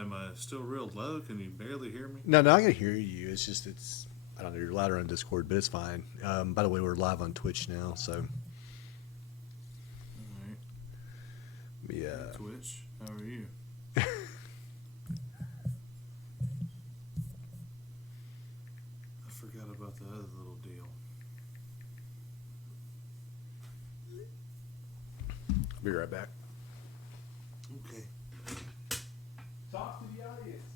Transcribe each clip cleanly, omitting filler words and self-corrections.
Am I still real low? Can you barely hear me? No, I can hear you. It's I don't know. You're louder on Discord, but it's fine. By the way, we're live on Twitch now, so All right. yeah. Hey, Twitch, how are you? I forgot about the other little deal. I'll be right back. Okay. Talk to the audience.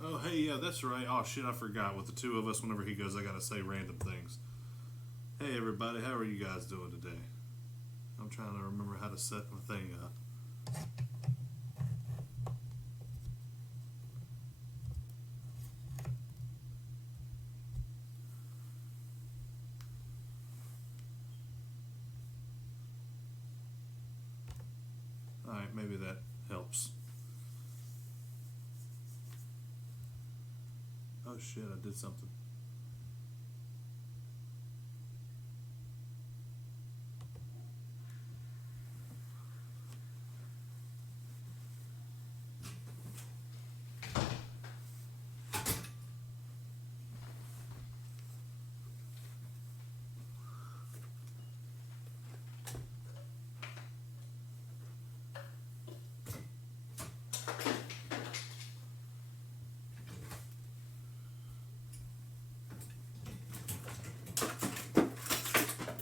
Oh, hey, yeah, that's right. Oh, shit, I forgot. With the two of us, whenever he goes, I gotta say random things. Hey, everybody, how are you guys doing today? I'm trying to remember how to set my thing up. Alright, maybe that helps. Oh shit, I did something.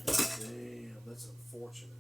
Damn, that's unfortunate.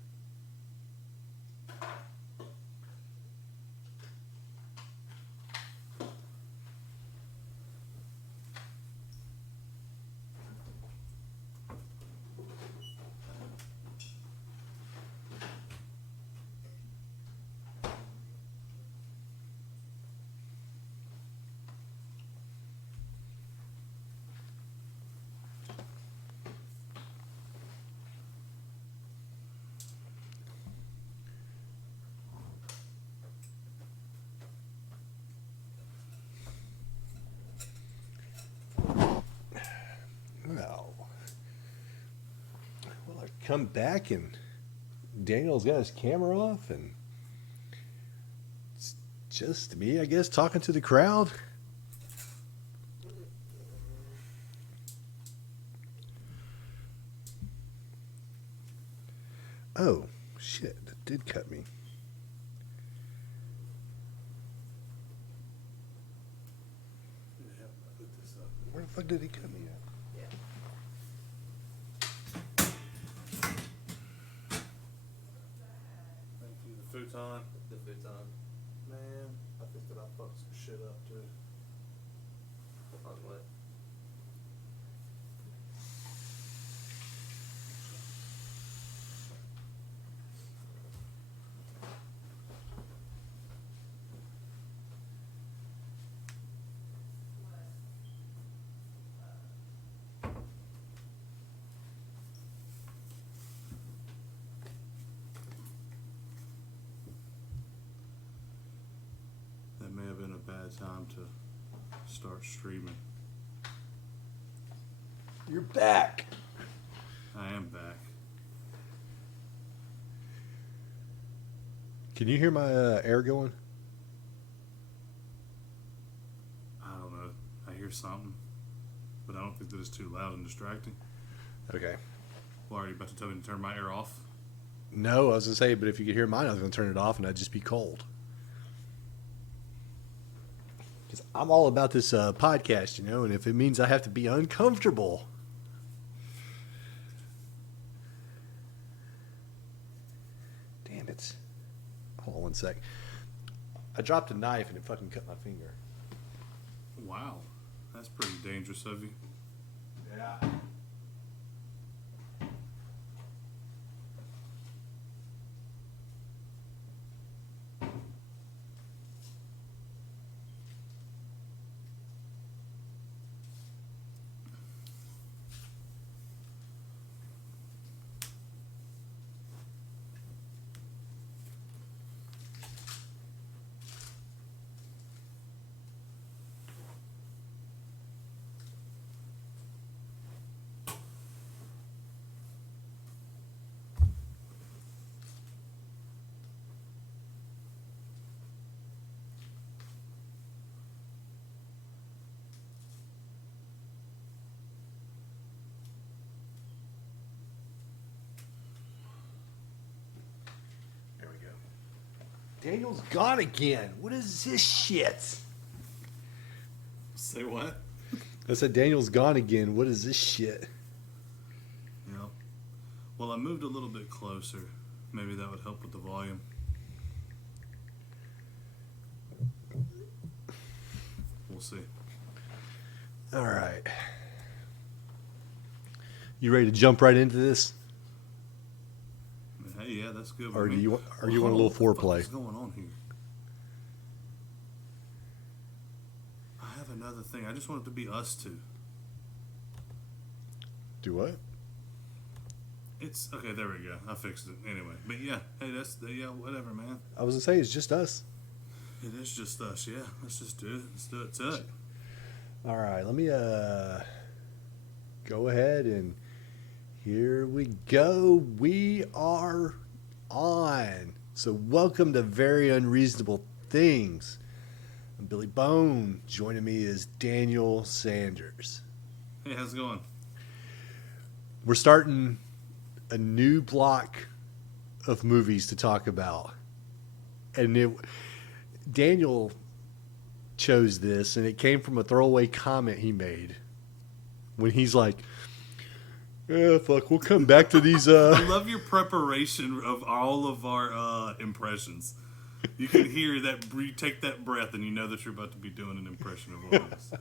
Well, I come back and Daniel's got his camera off, and it's just me, I guess, talking to the crowd. Oh, shit, that did cut me. Where the fuck did he cut me at? Thank you, the futon. The futon. Man, I think that I fucked some shit up too. On what? That may have been a bad time to start streaming. You're back. I am back. Can you hear my air going? I don't know. I hear something, but I don't think that it's too loud and distracting. Okay. Well, are you about to tell me to turn my air off? No, I was going to say, but if you could hear mine, I was going to turn it off and I'd just be cold. Because I'm all about this podcast, you know, and if it means I have to be uncomfortable. Damn it. Hold on one sec. I dropped a knife and it fucking cut my finger. Wow, that's pretty dangerous of you. Yeah. Daniel's gone again. What is this shit? Say what? I said Daniel's gone again. What is this shit? Yeah. Well, I moved a little bit closer. Maybe that would help with the volume. We'll see. All right. You ready to jump right into this? Hey, yeah, that's good. Or with do me. you want a little What the fuck foreplay? is going on here? I have another thing. I just want it to be us two. Do what? It's okay. There we go. I fixed it anyway. But yeah, hey, yeah, whatever, man. I was gonna say it's just us. It is just us. Yeah, let's just do it. Let's do it. To it. All right, let me go ahead and here we go. We are on. So welcome to Very Unreasonable Things. I'm Billy Bone. Joining me is Daniel Sanders. Hey, how's it going? We're starting a new block of movies to talk about. And Daniel chose this, and it came from a throwaway comment he made when he's like, "Yeah, fuck, we'll come back to these." I love your preparation of all of our impressions. You can hear that. You take that breath, and you know that you're about to be doing an impression of one of us.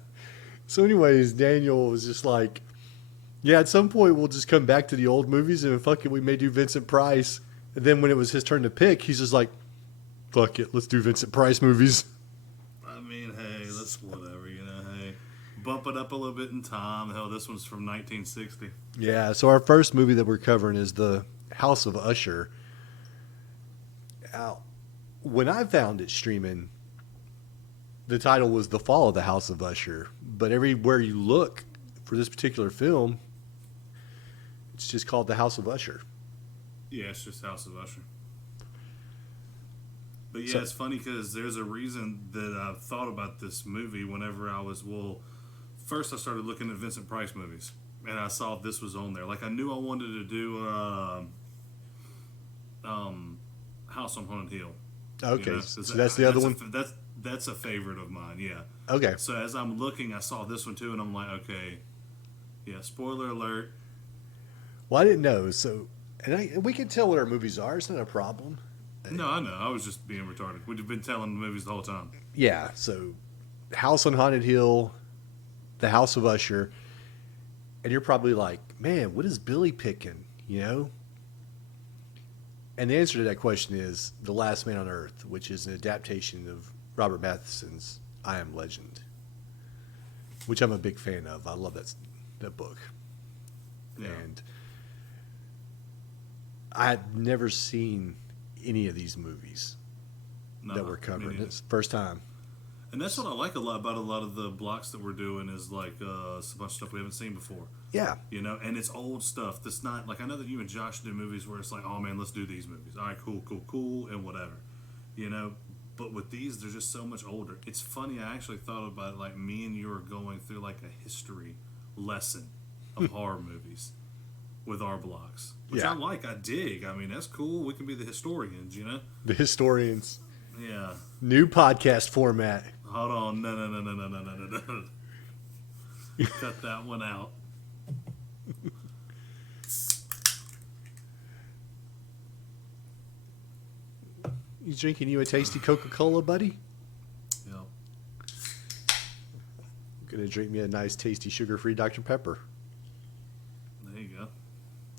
So, anyways, Daniel was just like, "Yeah, at some point we'll just come back to the old movies, and fuck it, we may do Vincent Price." And then when it was his turn to pick, he's just like, "Fuck it, let's do Vincent Price movies." I mean, hey, that's whatever, you know. Hey, bump it up a little bit in time. Hell, this one's from 1960. Yeah, so our first movie that we're covering is The House of Usher. Now, when I found it streaming, the title was The Fall of the House of Usher. But everywhere you look for this particular film, it's just called The House of Usher. Yeah, it's just House of Usher. But yeah, So- it's funny because there's a reason that I thought about this movie whenever I was, first I started looking at Vincent Price movies. And I saw this was on there. Like, I knew I wanted to do House on Haunted Hill. Okay, You know, so that's the other one? That's a favorite of mine, yeah. Okay. So as I'm looking, I saw this one too, and I'm like, okay, yeah, spoiler alert. Well, I didn't know. So, we can tell what our movies are. It's not a problem. No, I know. I was just being retarded. We've been telling the movies the whole time. Yeah, so House on Haunted Hill, The House of Usher, and you're probably like, man, what is Billy picking, you know? And the answer to that question is The Last Man on Earth, which is an adaptation of Robert Matheson's I Am Legend, which I'm a big fan of. I love that book. Yeah. And I had never seen any of these movies No, that we're me covering. neither. It's the first time. And that's what I like a lot about a lot of the blocks that we're doing is like it's a bunch of stuff we haven't seen before. Yeah. You know, and it's old stuff that's not like I know that you and Josh do movies where it's like, oh man, let's do these movies. All right, cool, and whatever. You know, but with these, they're just so much older. It's funny. I actually thought about it, like me and you are going through like a history lesson of horror movies with our blocks, which Yeah. I like. I dig. I mean, that's cool. We can be the historians. You know. The historians. Yeah. New podcast format. Hold on. No. Cut that one out. You drinking you a tasty Coca-Cola, buddy? Yep. Gonna drink me a nice, tasty, sugar-free Dr. Pepper. There you go.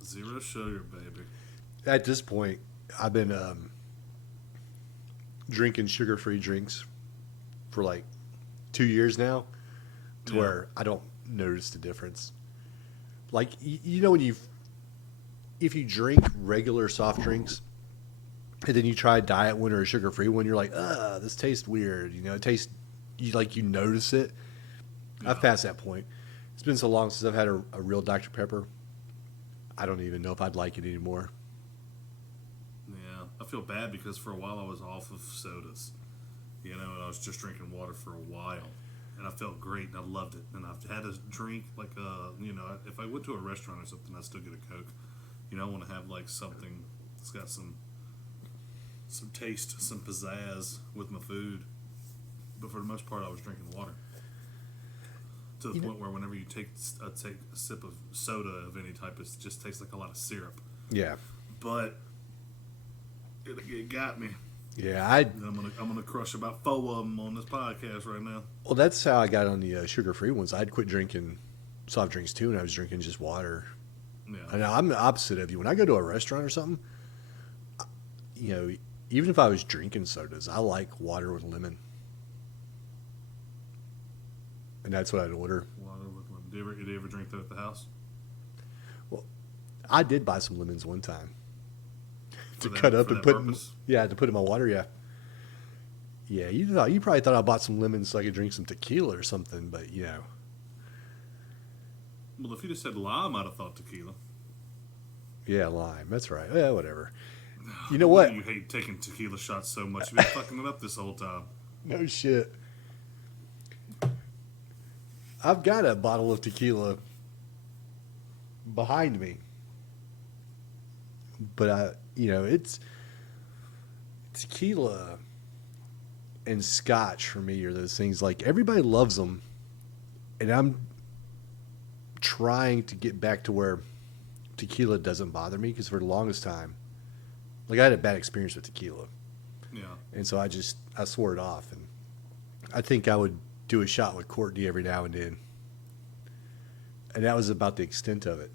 Zero sugar, baby. At this point, I've been drinking sugar-free drinks for like 2 years now, to Yeah. where I don't notice the difference. Like, you know when if you drink regular soft drinks, and then you try a diet one or a sugar-free one, you're like, this tastes weird. You know, it tastes, you notice it. Yeah. I've passed that point. It's been so long since I've had a real Dr. Pepper. I don't even know if I'd like it anymore. Yeah. I feel bad because for a while I was off of sodas. You know, and I was just drinking water for a while. And I felt great and I loved it. And I've had a drink, like, you know, if I went to a restaurant or something, I'd still get a Coke. You know, I want to have, like, something that's got some some taste, some pizzazz with my food. But for the most part, I was drinking water. To the point where whenever you take a sip of soda of any type, it just tastes like a lot of syrup. Yeah. But it got me. Yeah, And I'm gonna crush about 4 of them on this podcast right now. well, that's how I got on the sugar-free ones. I'd quit drinking soft drinks too, and I was drinking just water. Yeah. And I'm the opposite of you. When I go to a restaurant or something, you know, even if I was drinking sodas, I like water with lemon. And that's what I'd order. Water with lemon. Did you ever drink that at the house? Well, I did buy some lemons one time to For that- cut up for and that put. purpose? To put in my water. Yeah. Yeah, you probably thought I bought some lemons so I could drink some tequila or something, but you know. Well, if you just said lime, I'd have thought tequila. Yeah, lime. That's right. Yeah, whatever. You know what? You hate taking tequila shots so much. You've been fucking it up this whole time. No shit. I've got a bottle of tequila behind me. But it's tequila and scotch for me are those things like everybody loves them, and I'm trying to get back to where tequila doesn't bother me because for the longest time, like I had a bad experience with tequila. Yeah. And so I swore it off, and I think I would do a shot with Courtney every now and then. And that was about the extent of it.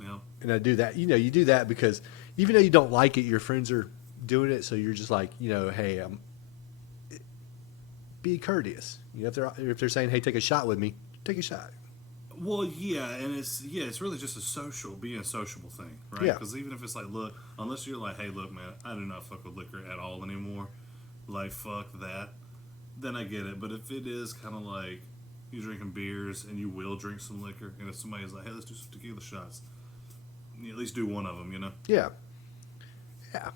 Yeah. And I do that, you do that because even though you don't like it, your friends are doing it, so you're just like, hey, be courteous. If they're saying, hey, take a shot with me, take a shot. Well, yeah, and it's really just being a sociable thing, right? Yeah. Because even if it's like, look, unless you're like, hey, look, man, I do not fuck with liquor at all anymore, like, fuck that, then I get it. But if it is kind of like you're drinking beers and you will drink some liquor, and if somebody's like, hey, let's do some tequila shots, you at least do one of them, Yeah. Yeah.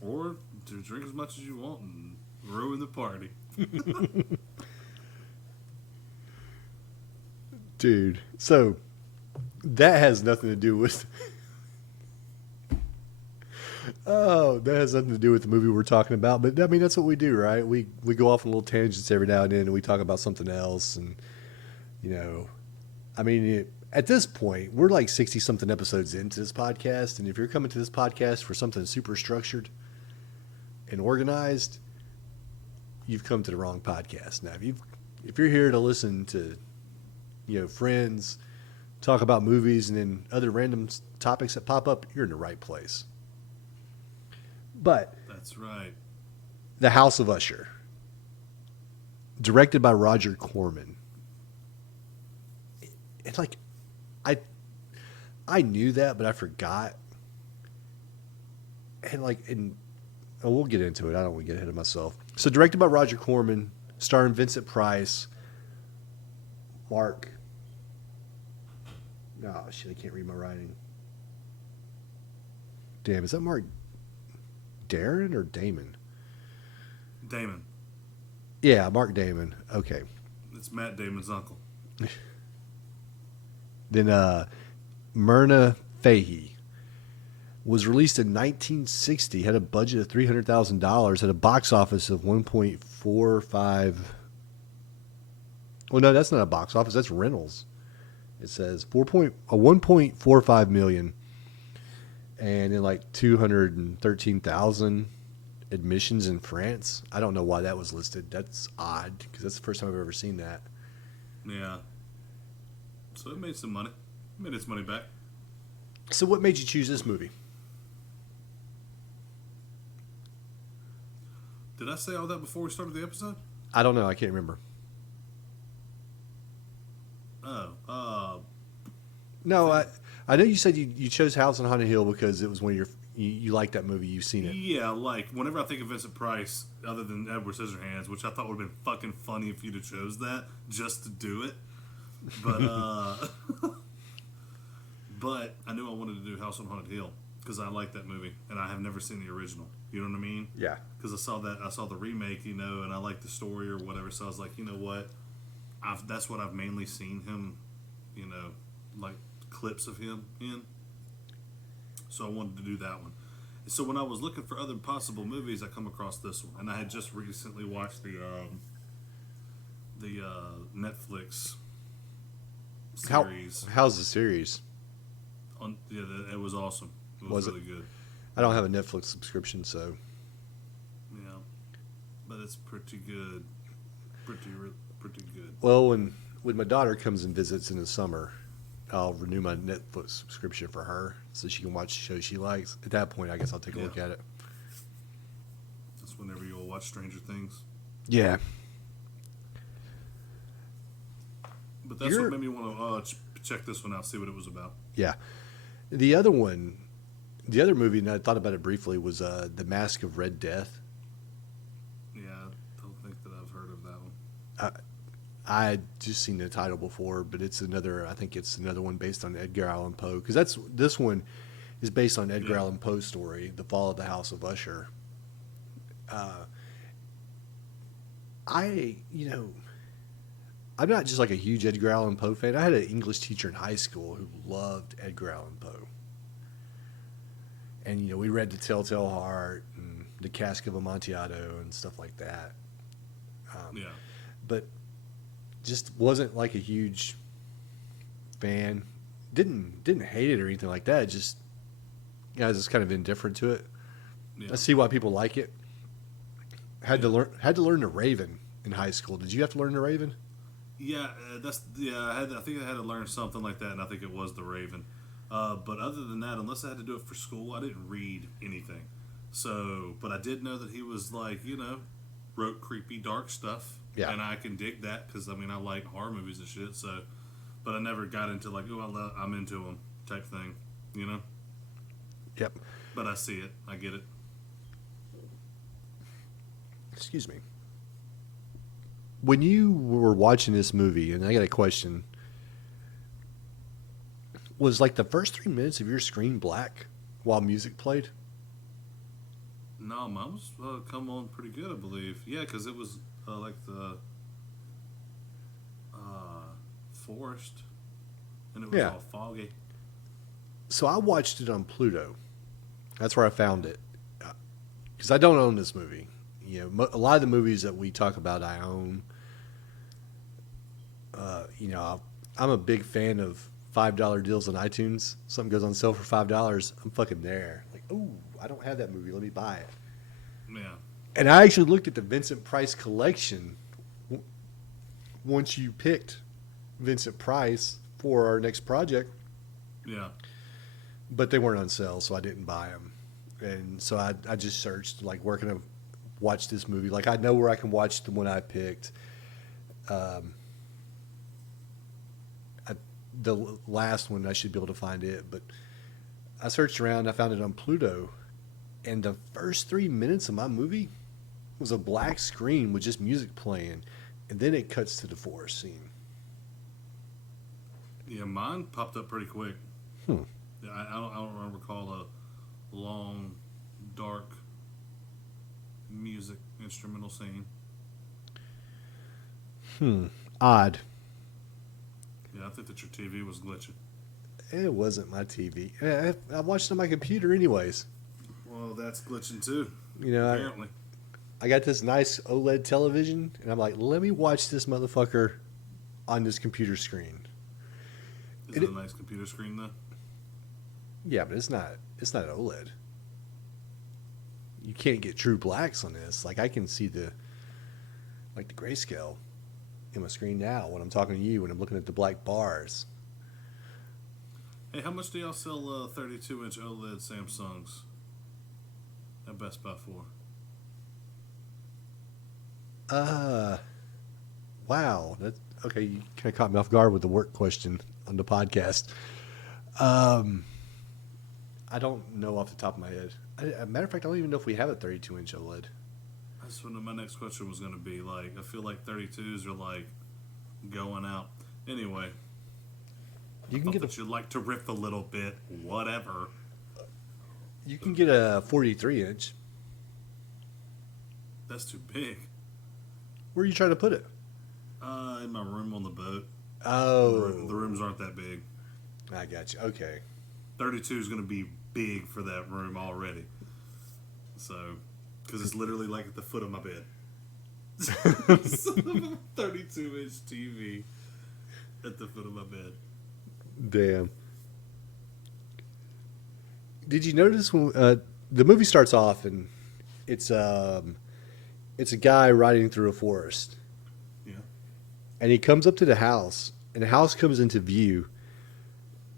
Or to drink as much as you want and ruin the party. Dude, so that has nothing to do with. Oh, that has nothing to do with the movie we're talking about. But I mean, that's what we do, right? We go off on little tangents every now and then, and we talk about something else. And I mean, at this point, we're like 60 something episodes into this podcast, and if you're coming to this podcast for something super structured and organized, you've come to the wrong podcast. Now, if you're here to listen to friends talk about movies and then other random topics that pop up, you're in the right place. But That's right. The House of Usher, directed by Roger Corman. It's like I knew that, but I forgot. And we'll get into it. I don't want to get ahead of myself. So, directed by Roger Corman, starring Vincent Price, Mark. Oh, shit, I can't read my writing. Damn, is that Mark Darren or Damon? Damon. Yeah, Mark Damon. Okay. It's Matt Damon's uncle. Then Myrna Fahey was released in 1960, had a budget of $300,000, had a box office of 1.45. Well, no, that's not a box office. That's rentals. It says 1.45 million, and then like 213,000 admissions in France. I don't know why that was listed. That's odd because that's the first time I've ever seen that. Yeah. So it made some money. It made its money back. So, what made you choose this movie? Did I say all that before we started the episode? I don't know. I can't remember. No, I know you said you chose House on Haunted Hill because it was one of you liked that movie. You've seen it. Yeah, like whenever I think of Vincent Price, other than Edward Scissorhands, which I thought would have been fucking funny if you'd have chose that just to do it, but but I knew I wanted to do House on Haunted Hill because I like that movie and I have never seen the original. You know what I mean? Yeah. Because I saw the remake, and I liked the story or whatever. So I was like, you know what? That's what I've mainly seen him, like clips of him in. So I wanted to do that one. So when I was looking for other possible movies, I come across this one, and I had just recently watched the Netflix series. How's the series? It was awesome. It Was was it? really good. I don't have a Netflix subscription, so Yeah, but it's pretty good. Pretty good. well, when my daughter comes and visits in the summer, I'll renew my Netflix subscription for her so she can watch the shows she likes. At that point, I guess I'll take a look at it. That's whenever you'll watch Stranger Things. Yeah. But that's what made me want to check this one out, see what it was about. Yeah. The other movie, and I thought about it briefly, was The Mask of Red Death. Yeah, I don't think that I've heard of that one. I'd just seen the title before, but I think it's another one based on Edgar Allan Poe. Because this one is based on Edgar Allan Poe's story, The Fall of the House of Usher. I'm not just like a huge Edgar Allan Poe fan. I had an English teacher in high school who loved Edgar Allan Poe. And, we read The Telltale Heart and The Cask of Amontillado and stuff like that. But just wasn't like a huge fan. Didn't hate it or anything like that. Just, I was just kind of indifferent to it. Yeah. I see why people like it. Had to learn the Raven in high school. Did you have to learn the Raven? Yeah, I think I had to learn something like that, and I think it was The Raven. But other than that, unless I had to do it for school, I didn't read anything. So, but I did know that he was wrote creepy, dark stuff. Yeah. And I can dig that because, I like horror movies and shit. So, but I never got into I'm into them type thing, Yep. But I see it. I get it. Excuse me. When you were watching this movie, and I got a question, was like the first 3 minutes of your screen black while music played? No, mine was come on pretty good, I believe. Yeah, because it was like the forest, and it was all foggy. So I watched it on Pluto. That's where I found it. Because I don't own this movie. A lot of the movies that we talk about, I own. I'm a big fan of $5 deals on iTunes. Something goes on sale for $5, I'm fucking there. Like, oh, I don't have that movie. Let me buy it. Yeah. And I actually looked at the Vincent Price collection once you picked Vincent Price for our next project. Yeah. But they weren't on sale, so I didn't buy them. And so I just searched, like, where can I watch this movie? Like, I know where I can watch the one I picked. The last one, I should be able to find it. But I searched around, I found it on Pluto. And the first 3 minutes of my movie was a black screen with just music playing. And then it cuts to the forest scene. Yeah, mine popped up pretty quick. Yeah, I don't recall a long, dark music instrumental scene. Odd. Yeah, I think that your TV was glitching. It wasn't my TV. I watched it on my computer anyways. Well, that's glitching too. Apparently. I got this nice OLED television, and I'm like, let me watch this motherfucker on this computer screen. Is it a nice computer screen though? Yeah, but it's not OLED. You can't get true blacks on this. Like, I can see the grayscale in my screen now when I'm talking to you, when I'm looking at the black bars. Hey, how much do y'all sell 32-inch OLED Samsungs at Best Buy for? Wow. Okay, you kind of caught me off guard with the work question on the podcast. I don't know off the top of my head. As a matter of fact, I don't even know if we have a 32-inch OLED. That's what my next question was going to be. Like, I feel like 32s are like going out. Anyway, You can thought get that you'd like to riff a little bit. Whatever. You can get a 43-inch. That's too big. Where are you trying to put it? In my room on the boat. Oh, The rooms aren't that big. I got you. Okay. 32 is going to be big for that room already. So, because it's literally like at the foot of my bed. 32-inch TV at the foot of my bed. Damn. Did you notice when the movie starts off and it's a guy riding through a forest, Yeah. and he comes up to the house, and the house comes into view.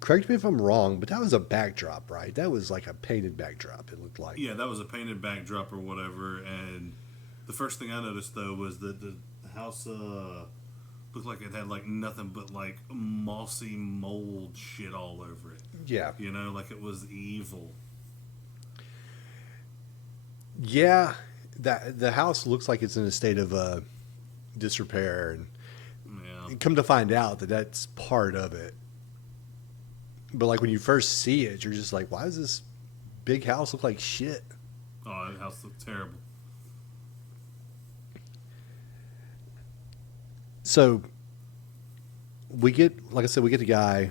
Correct me if I'm wrong, but that was a backdrop, right? That was like a painted backdrop. It looked like. Yeah, that was a painted backdrop or whatever. And the first thing I noticed though was that the house looked like it had like nothing but like mossy mold shit all over it. Yeah. You know, like it was evil. Yeah, that the house looks like it's in a state of disrepair, and Yeah. come to find out that that's part of it. But like when you first see it, you're just like, why does this big house look like shit? Oh, that house looked terrible. So we get, like I said, we get the guy,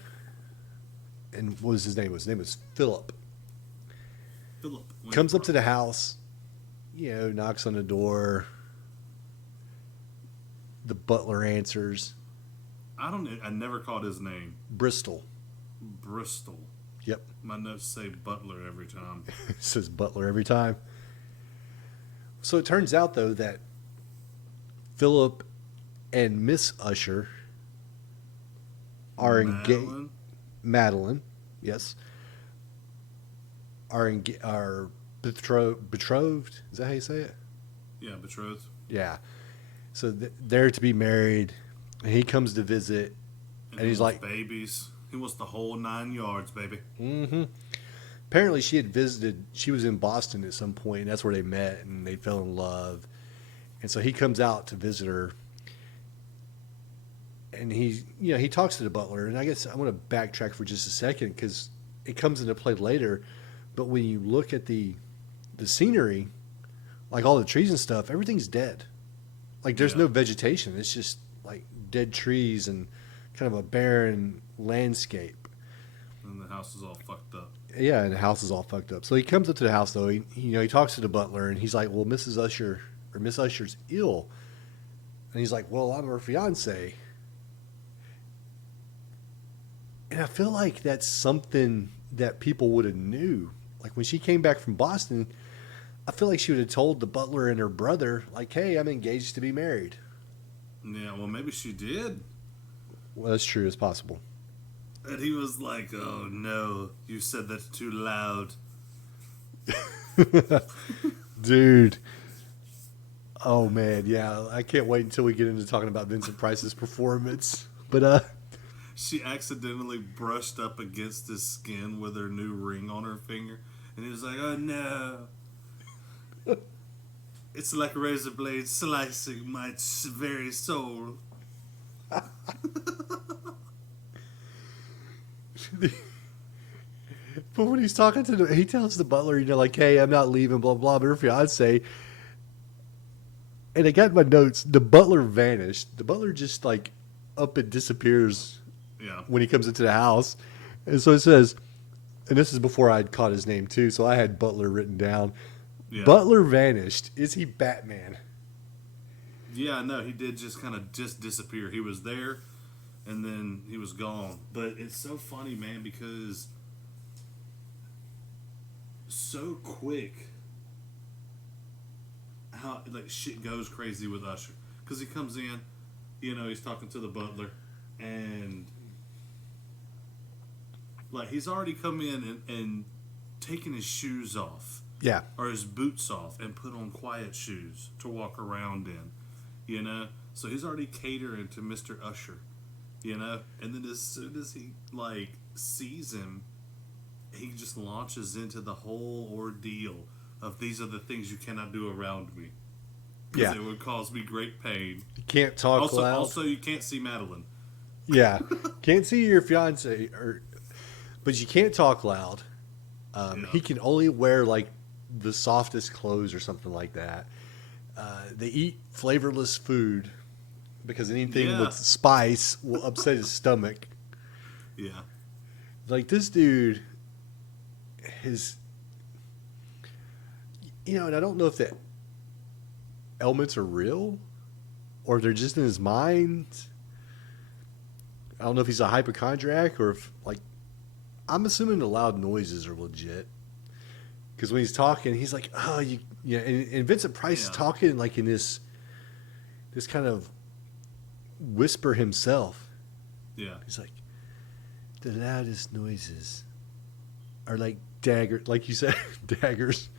and what was his name? His name was Philip. Philip Comes up to the house, knocks on the door. The butler answers. I never caught his name. Bristol. Bristol. Yep. My notes say Butler every time. It says Butler every time. So it turns out, though, that Philip and Miss Usher are engaged. Madeline? Madeline, yes, are betrothed. Is that how you say it? Yeah, betrothed. Yeah. So they're to be married, and he comes to visit, and he he's wants like, babies. He wants the whole 9 yards, baby. mm-hmm. Apparently, she had visited. She was in Boston at some point, and that's where they met, and they fell in love. And so he comes out to visit her, and he talks to the butler. And I guess I want to backtrack for just a second because it comes into play later. But when you look at the scenery, like all the trees and stuff, everything's dead. Like there's no vegetation. It's just like dead trees and kind of a barren landscape. And the house is all fucked up. Yeah, and the house is all fucked up. So he comes up to the house though. He talks to the butler, and he's like, "Well, Mrs. Usher or Miss Usher's ill," and he's like, "Well, I'm her fiance." And I feel like that's something that people would have knew. Like when she came back from Boston, I feel like she would have told the butler and her brother, like, "Hey, I'm engaged to be married." Yeah, well, maybe she did. Well, that's true. It's possible. And he was like, "Oh no, you said that too loud." Dude. Oh man, yeah. I can't wait until we get into talking about Vincent Price's performance. But She accidentally brushed up against his skin with her new ring on her finger, and he was like, "Oh no." It's like a razor blade slicing my very soul. But when he's talking to he tells the butler, like, "Hey, I'm not leaving, blah blah." But her fiance, and I got my notes. The butler vanished. The butler just like up and disappears. Yeah. When he comes into the house, and so it says, and this is before I'd caught his name too, so I had Butler written down. Yeah. Butler vanished. Is he Batman? Yeah, no, he did just kind of just disappear. He was there, and then he was gone. But it's so funny, man, because so quick how like shit goes crazy with Usher. Because he comes in, he's talking to the butler, and like he's already come in and taken his shoes off. Yeah. Or his boots off and put on quiet shoes to walk around in, So he's already catering to Mr. Usher, And then as soon as he, sees him, he just launches into the whole ordeal of these are the things you cannot do around me. Because it would cause me great pain. You can't talk loud. Also, you can't see Madeline. Yeah. Can't see your fiance, but you can't talk loud. He can only wear, the softest clothes or something like that. They eat flavorless food because anything with spice will upset his stomach. Yeah. Like this dude, And I don't know if the elements are real or if they're just in his mind. I don't know if he's a hypochondriac or if, like, I'm assuming the loud noises are legit. Because when he's talking, he's like, oh, and Vincent Price is talking like in this kind of whisper himself. Yeah. He's like, the loudest noises are like daggers, like you said, daggers.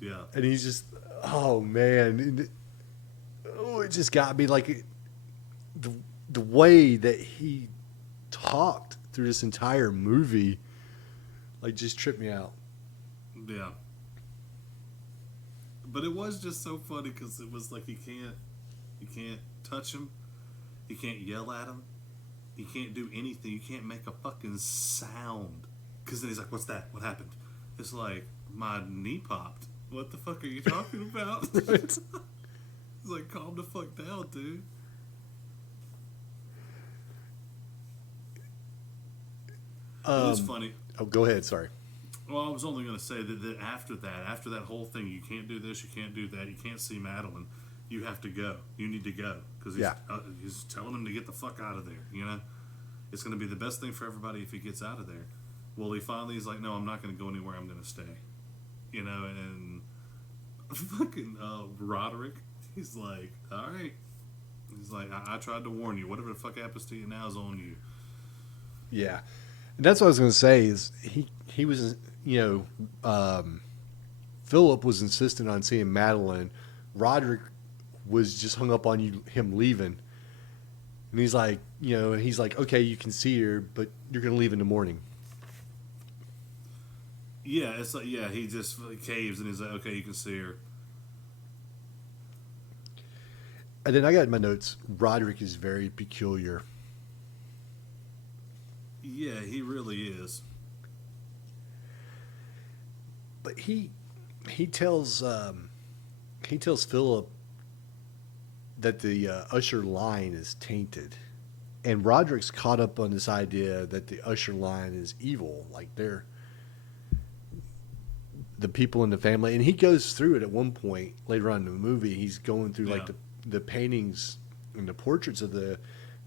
Yeah. And he's just, oh man, it just got me like the way that he talked through this entire movie, like just tripped me out. Yeah. But it was just so funny because it was like you can't touch him, you can't yell at him, you can't do anything, you can't make a fucking sound. Because then he's like, "What's that? What happened?" It's like, my knee popped. What the fuck are you talking about? Right. It's like, calm the fuck down, dude. It's funny. Oh, go ahead. Sorry. Well, I was only going to say that after that whole thing, you can't do this, you can't do that, you can't see Madeline, you have to go. You need to go. Because he's telling him to get the fuck out of there, you know? It's going to be the best thing for everybody if he gets out of there. Well, he's like, no, I'm not going to go anywhere, I'm going to stay. You know, and fucking Roderick, he's like, all right. He's like, I tried to warn you. Whatever the fuck happens to you now is on you. Yeah. And that's what I was going to say is he was, Philip was insistent on seeing Madeline. Roderick was just hung up on him leaving. And he's like, okay, you can see her, but you're going to leave in the morning. Yeah, it's like, he just caves and he's like, okay, you can see her. And then I got in my notes, Roderick is very peculiar. Yeah, he really is. But he tells Philip that the Usher line is tainted, and Roderick's caught up on this idea that the Usher line is evil, like they're the people in the family. And he goes through it at one point later on in the movie. He's going through like the paintings and the portraits of the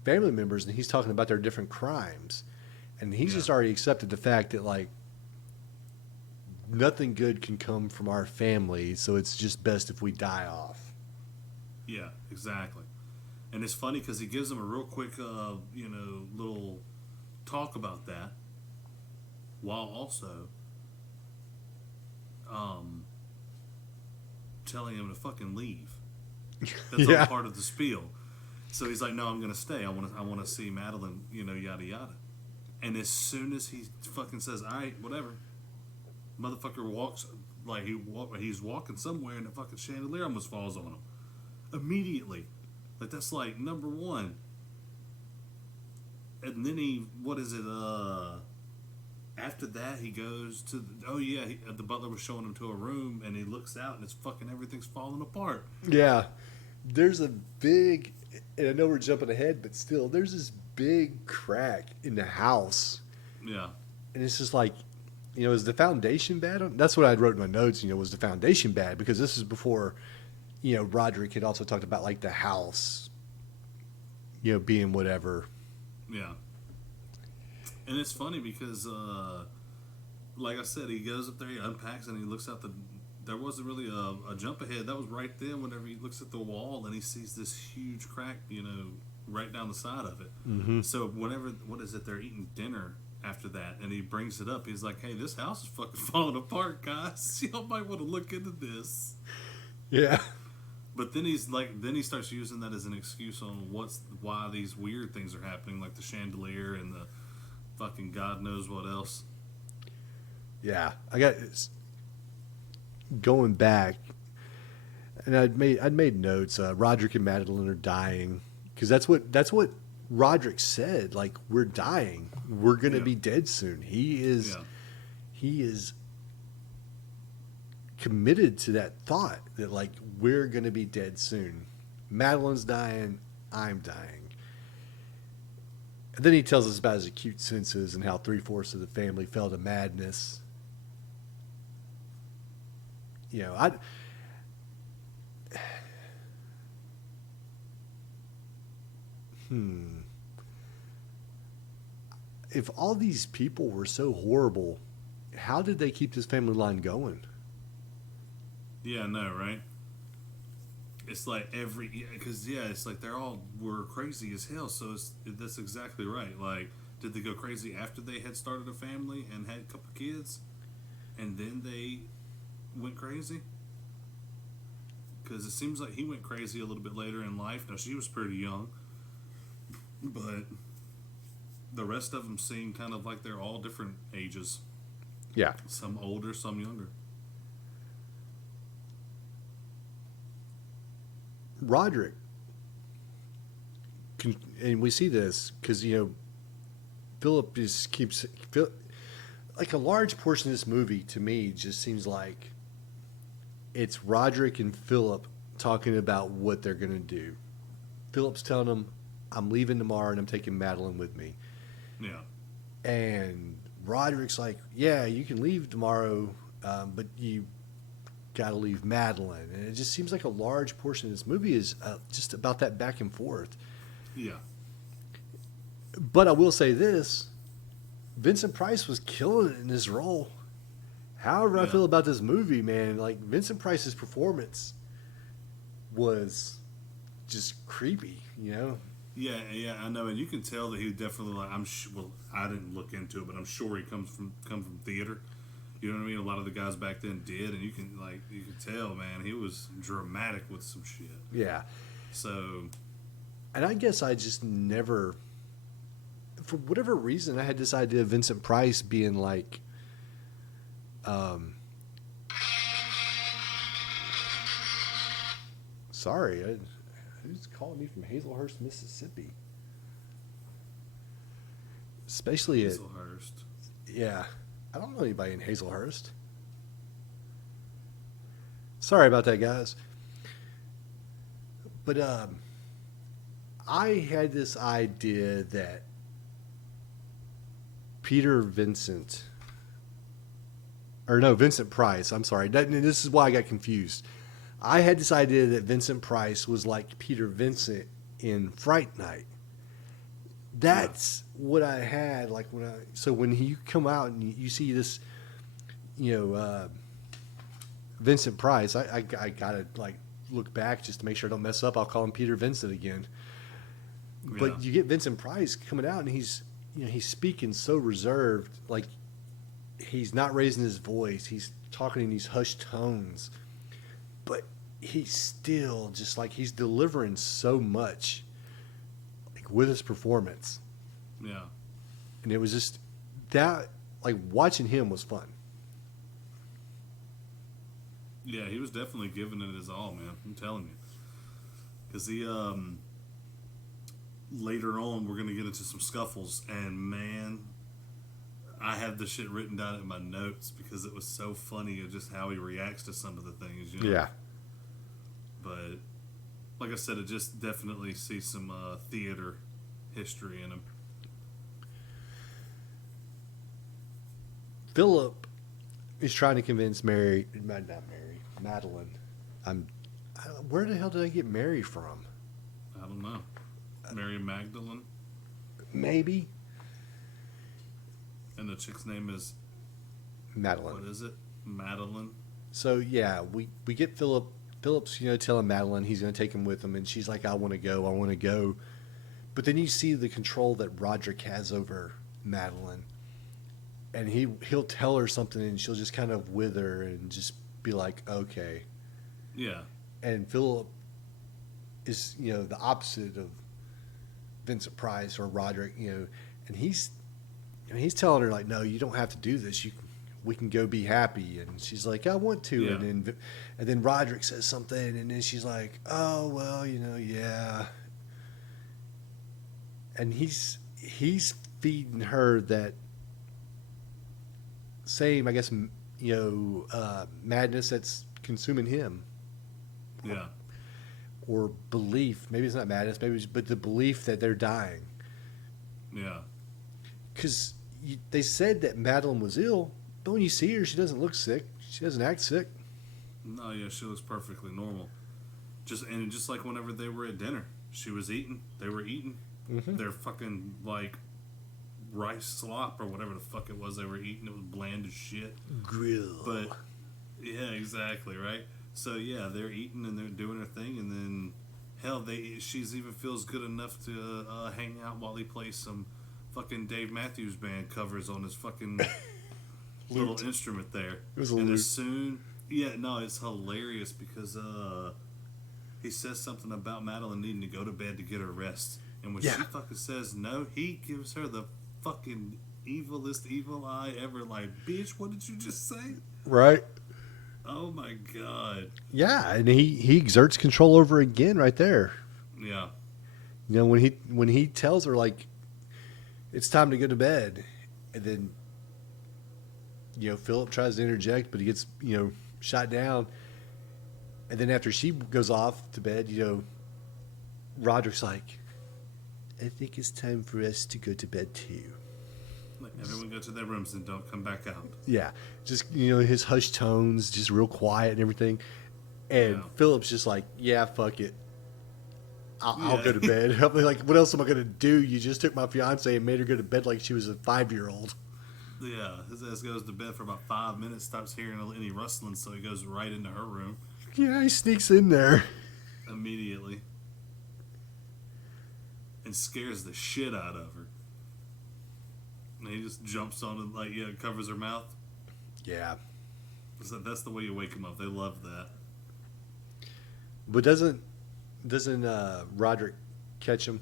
family members, and he's talking about their different crimes. And he's just already accepted the fact that, like, nothing good can come from our family, so it's just best if we die off. Yeah, exactly. And it's funny because he gives them a real quick, little talk about that, while also telling him to fucking leave. That's all part of the spiel. So he's like, no, I'm going to stay. I want to see Madeline, yada, yada. And as soon as he fucking says, all right, whatever, motherfucker walks, like he's walking somewhere and the fucking chandelier almost falls on him. Immediately. Like, that's like number one. And then after that he goes to, the butler was showing him to a room and he looks out and it's fucking everything's falling apart. Yeah. There's a big, and I know we're jumping ahead, but still, there's this big crack in the house. Yeah. And it's just like, is the foundation bad? That's what I wrote in my notes, was the foundation bad? Because this is before, Roderick had also talked about, like, the house, being whatever. Yeah. And it's funny because, like I said, he goes up there, he unpacks, and he looks out there wasn't really a jump ahead. That was right then whenever he looks at the wall and he sees this huge crack, right down the side of it. Mm-hmm. So whenever, they're eating dinner after that, and he brings it up, he's like, hey, this house is fucking falling apart, guys. Y'all might want to look into this. Yeah. But then he starts using that as an excuse on why these weird things are happening, like the chandelier and the fucking God knows what else. Yeah. I got going back, and I'd made notes. Roderick and Madeline are dying because that's what Roderick said. Like, we're dying. We're gonna be dead soon. He is committed to that thought that, like, we're gonna be dead soon. Madeline's dying. I'm dying. And then he tells us about his acute senses and how 3/4 of the family fell to madness. You know, I. If all these people were so horrible, how did they keep this family line going? Yeah, I know, right? It's like because it's like they're all were crazy as hell. So that's exactly right. Like, did they go crazy after they had started a family and had a couple kids, and then they went crazy? Because it seems like he went crazy a little bit later in life. Now she was pretty young, but the rest of them seem kind of like they're all different ages. Yeah. Some older, some younger. Roderick, and we see this because, you know, Philip just keeps, like a large portion of this movie to me just seems like it's Roderick and Philip talking about what they're going to do. Philip's telling him, I'm leaving tomorrow and I'm taking Madeline with me. Yeah. And Roderick's like, yeah, you can leave tomorrow, but you got to leave Madeline. And it just seems like a large portion of this movie is just about that back and forth. Yeah. But I will say this, Vincent Price was killing it in this role. However I feel about this movie, man, like Vincent Price's performance was just creepy, you know? Yeah, I know, and you can tell that he definitely like. Well, I didn't look into it, but I'm sure he come from theater. You know what I mean? A lot of the guys back then did, and you can tell, man, he was dramatic with some shit. Yeah. So, and I guess I just never, for whatever reason, I had this idea of Vincent Price being like, sorry, who's calling me from Hazelhurst, Mississippi? Especially Hazelhurst. Yeah. I don't know anybody in Hazelhurst. Sorry about that, guys. But I had this idea that Vincent Price, I'm sorry. This is why I got confused. I had this idea that Vincent Price was like Peter Vincent in Fright Night. That's what I had, like when you come out and you see this, you know, Vincent Price, I gotta like look back just to make sure I don't mess up. I'll call him Peter Vincent again. Yeah. But you get Vincent Price coming out and he's speaking so reserved, like he's not raising his voice. He's talking in these hushed tones, but he's still just like he's delivering so much, like with his performance. Yeah. And it was just that, like watching him was fun. Yeah, he was definitely giving it his all, man. I'm telling you. Because he, later on, we're going to get into some scuffles. And, man, I have this shit written down in my notes because it was so funny of just how he reacts to some of the things, you know? Yeah. But, like I said, it just definitely sees some theater history in him. Philip is trying to convince Madeline. Where the hell did I get Mary from? I don't know. Mary Magdalene? Maybe. And the chick's name is... Madeline. What is it? Madeline? So, yeah, we get Philip's, telling Madeline he's going to take him with him, and she's like, I want to go. But then you see the control that Roderick has over Madeline. And he'll tell her something, and she'll just kind of wither and just be like, okay. Yeah. And Philip is, the opposite of Vincent Price or Roderick, and he's telling her like, no, you don't have to do this. We can go be happy. And she's like, I want to. Yeah. And then Roderick says something, and then she's like, oh, well, yeah. And he's feeding her that same, I guess, madness that's consuming him. Yeah. Or belief. Maybe it's not madness, but the belief that they're dying. Yeah. Because they said that Madeline was ill, but when you see her, she doesn't look sick. She doesn't act sick. No, yeah, she looks perfectly normal. Just like whenever they were at dinner, she was eating. They were eating. Mm-hmm. Their fucking like rice slop or whatever the fuck it was they were eating. It was bland as shit. Grill. But yeah, exactly right. So yeah, they're eating and they're doing their thing, and then hell, she's even feels good enough to hang out while he plays some fucking Dave Matthews Band covers on his fucking little Lute. instrument there. It was a and lute. as soon, yeah, no, it's hilarious because he says something about Madeline needing to go to bed to get her rest, and when Yeah. she fucking says no, he gives her the fucking evilest evil eye ever. Like, bitch, what did you just say? Right. Oh my god. Yeah, and he exerts control over her again right there. Yeah. You know, when he tells her like it's time to go to bed, and then Philip tries to interject, but he gets shot down, and then after she goes off to bed, Roderick's like, I think it's time for us to go to bed too. Like, everyone go to their rooms and don't come back out. Yeah, just his hushed tones, just real quiet and everything, and Yeah. Philip's just like, yeah, fuck it. I'll Yeah. go to bed. I'll be like, what else am I going to do? You just took my fiance and made her go to bed like she was a 5-year-old. Yeah, his ass goes to bed for about 5 minutes, stops hearing any rustling, so he goes right into her room Yeah, he sneaks in there. immediately and scares the shit out of her. And he just jumps on it, like, yeah, covers her mouth. Yeah. So that's the way you wake them up. They love that. But doesn't Roderick catch him?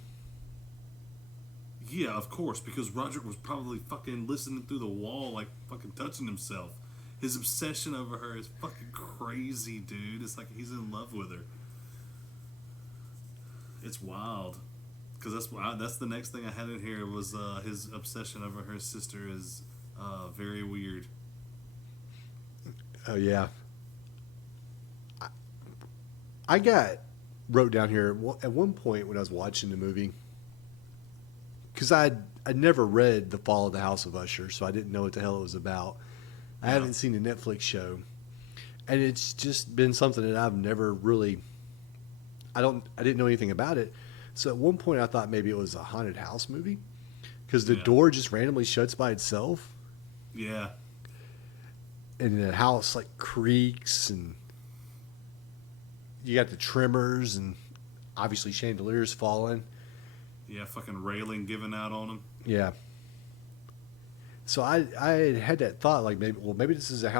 Yeah, of course, because Roderick was probably fucking listening through the wall, like fucking touching himself. His obsession over her is fucking crazy, dude. It's like he's in love with her. It's wild. Because that's the next thing I had in here was his obsession over her sister is very weird. Oh yeah. I wrote down here at one point when I was watching the movie, because I'd never read The Fall of the House of Usher, so I didn't know what the hell it was about. I haven't seen the Netflix show, and it's just been something that I've never really. I didn't know anything about it, so at one point I thought maybe it was a haunted house movie, because the door just randomly shuts by itself, Yeah. and the house like creaks, and you got the tremors, and obviously chandeliers falling. Yeah, fucking railing giving out on him. Yeah. So I had that thought, like maybe this is a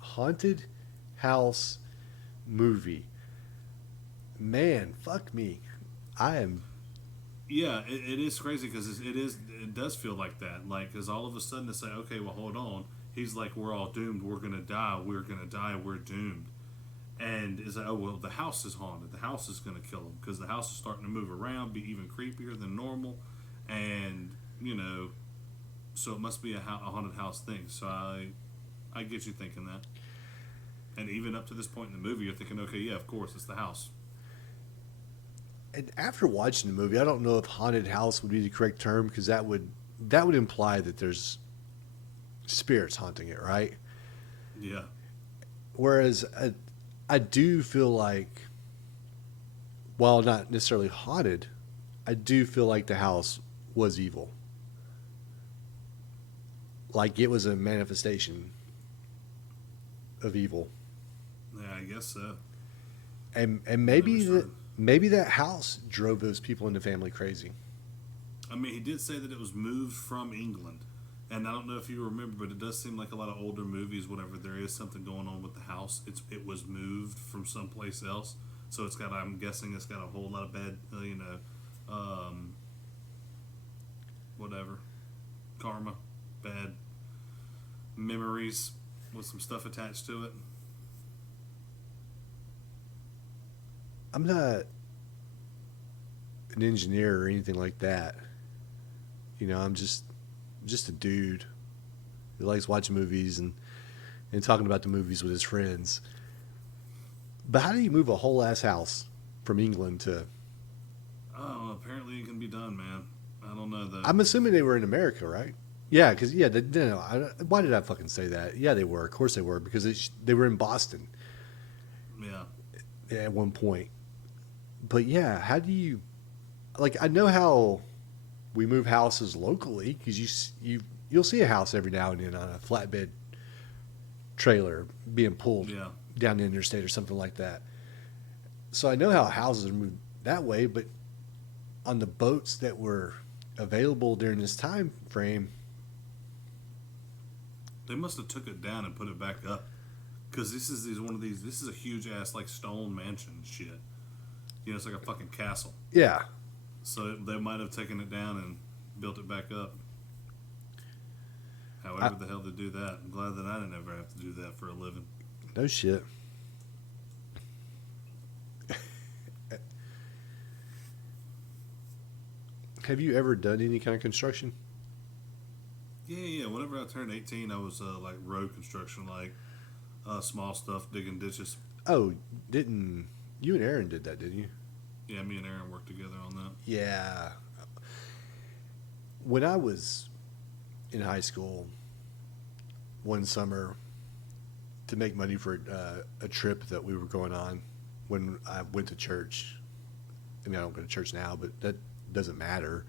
haunted house movie. Man, fuck me. I am. Yeah, it is crazy because it does feel like that. Like, because all of a sudden it's like, okay, well, hold on. He's like, we're all doomed. We're gonna die. We're gonna die. We're doomed. And it's like, oh well, the house is haunted. The house is gonna kill him because the house is starting to move around, be even creepier than normal, and so it must be a haunted house thing. So I get you thinking that. And even up to this point in the movie, you're thinking, okay, yeah, of course, it's the house. And after watching the movie, I don't know if haunted house would be the correct term, because that would imply that there's spirits haunting it, right? Yeah. Whereas I do feel like, while not necessarily haunted, I do feel like the house was evil. Like it was a manifestation of evil. Yeah, I guess so. And maybe Never sure. maybe that house drove those people in the family crazy. I mean, he did say that it was moved from England. And I don't know if you remember, but it does seem like a lot of older movies, whenever there is something going on with the house, it was moved from someplace else. So I'm guessing it's got a whole lot of bad, whatever, karma, bad memories with some stuff attached to it. I'm not an engineer or anything like that. I'm just a dude who likes watching movies and talking about the movies with his friends. But how do you move a whole ass house from England to? Oh, apparently it can be done, man. I don't know though. I'm assuming they were in America, right? Yeah, because no, why did I fucking say that? Yeah, they were. Of course they were because they were in Boston Yeah. at one point. But yeah, how do you like? I know how we move houses locally because you'll see a house every now and then on a flatbed trailer being pulled Yeah. down the interstate or something like that. So I know how houses are moved that way, but on the boats that were available during this time frame, They must have took it down and put it back up. Because this is one of these. This is a huge ass like stone mansion and shit. You know, it's like a fucking castle. yeah, So they might have taken it down and built it back up. However the hell they do that. I'm glad that I didn't ever have to do that for a living. no shit. Have you ever done any kind of construction? Yeah. Whenever I turned 18, I was like road construction, like small stuff, digging ditches. Oh, didn't you and Aaron did that, didn't you? Yeah, me and Aaron worked together on that. Yeah. When I was in high school, one summer, to make money for a trip that we were going on, when I went to church. I mean, I don't go to church now, but that doesn't matter.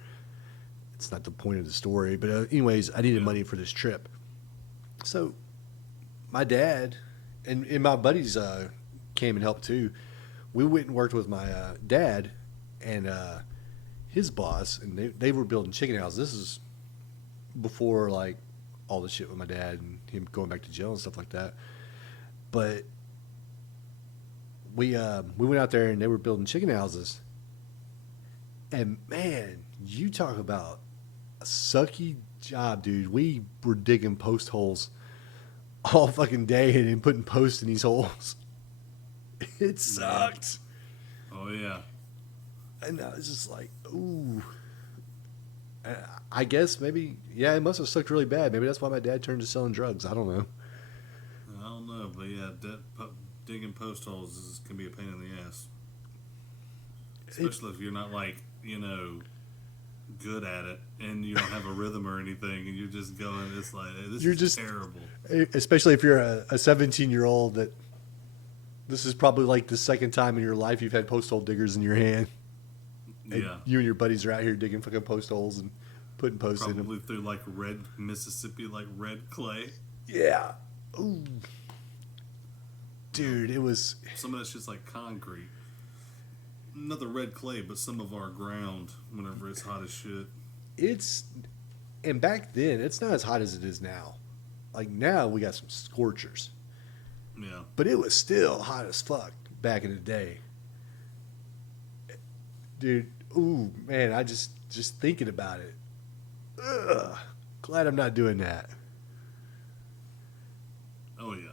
It's not the point of the story. But anyways, I needed money for this trip. So my dad and my buddies came and helped too. We went and worked with my dad and his boss, and they were building chicken houses. This is before like all the shit with my dad and him going back to jail and stuff like that. But we went out there and they were building chicken houses. And man, you talk about a sucky job, dude. We were digging post holes all fucking day and then putting posts in these holes. It sucked. Oh yeah. And I was just like, ooh. I guess maybe, yeah, it must have sucked really bad. Maybe that's why my dad turned to selling drugs. I don't know. I don't know, but yeah, digging post holes can be a pain in the ass. Especially if you're not like, good at it and you don't have a rhythm or anything and you're just going, it's like, this You're is just terrible. Especially if you're a 17-year-old that this is probably like the second time in your life you've had post hole diggers in your hand. And Yeah. you and your buddies are out here digging fucking post holes and putting posts in them. Probably through like red Mississippi, like red clay. Yeah. Ooh. Dude, it was. Some of that's just like concrete. Not the red clay, but some of our ground whenever it's hot as shit. And back then, it's not as hot as it is now. Like now, we got some scorchers. Yeah. But it was still hot as fuck back in the day. Dude, ooh, man, I just thinking about it. Ugh, glad I'm not doing that. Oh yeah.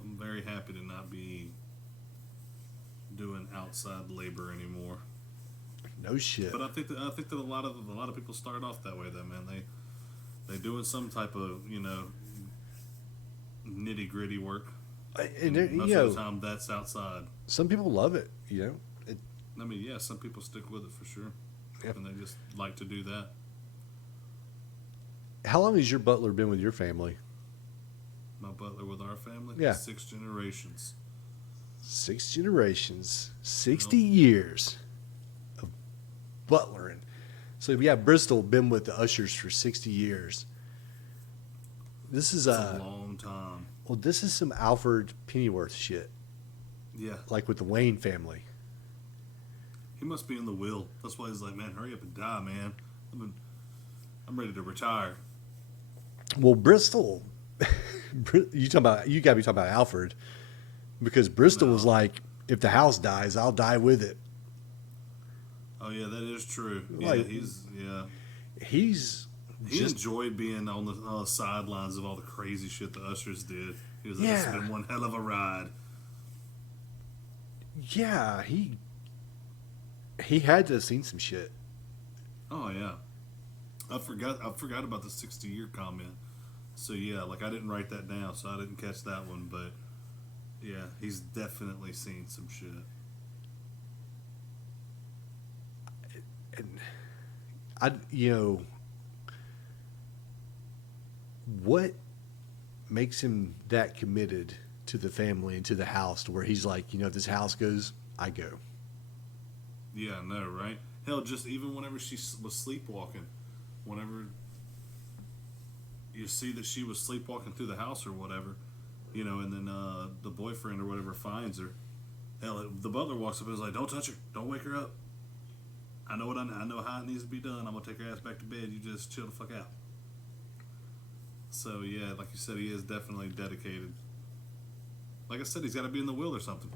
I'm very happy to not be doing outside labor anymore. No shit. But I think that a lot of people start off that way though, man. They doing some type of, nitty gritty work. And Most of the time that's outside. some people love it, I mean, yeah, some people stick with it for sure. Yep. And they just like to do that. How long has your butler been with your family? My butler with our family? Yeah. 6 generations. 6 generations, 60 years of butlering. So yeah, Bristol been with the Ushers for 60 years. This is That's a long time. well, this is some Alfred Pennyworth shit, Yeah. like with the Wayne family. He must be in the will. That's why he's like, man, hurry up and die, man. I'm ready to retire. Well, Bristol, you gotta be talking about Alfred, because Bristol was like, if the house dies, I'll die with it. Oh yeah, that is true. Like- Yeah, He he enjoyed being on the sidelines of all the crazy shit the Ushers did. He was like, it's Yeah. been one hell of a ride. yeah, he had to have seen some shit. Oh yeah, I forgot about the 60-year comment. So yeah, like I didn't write that down, so I didn't catch that one. But yeah, he's definitely seen some shit. And what makes him that committed to the family and to the house to where he's like, if this house goes, I go. Yeah, I know, right? Hell, just even whenever she was sleepwalking, whenever you see that she was sleepwalking through the house or whatever, and then the boyfriend or whatever finds her. Hell, the butler walks up and is like, "Don't touch her. Don't wake her up. I know I know how it needs to be done. I'm gonna take her ass back to bed. You just chill the fuck out." So yeah, like you said, he is definitely dedicated. Like I said, he's got to be in the will or something.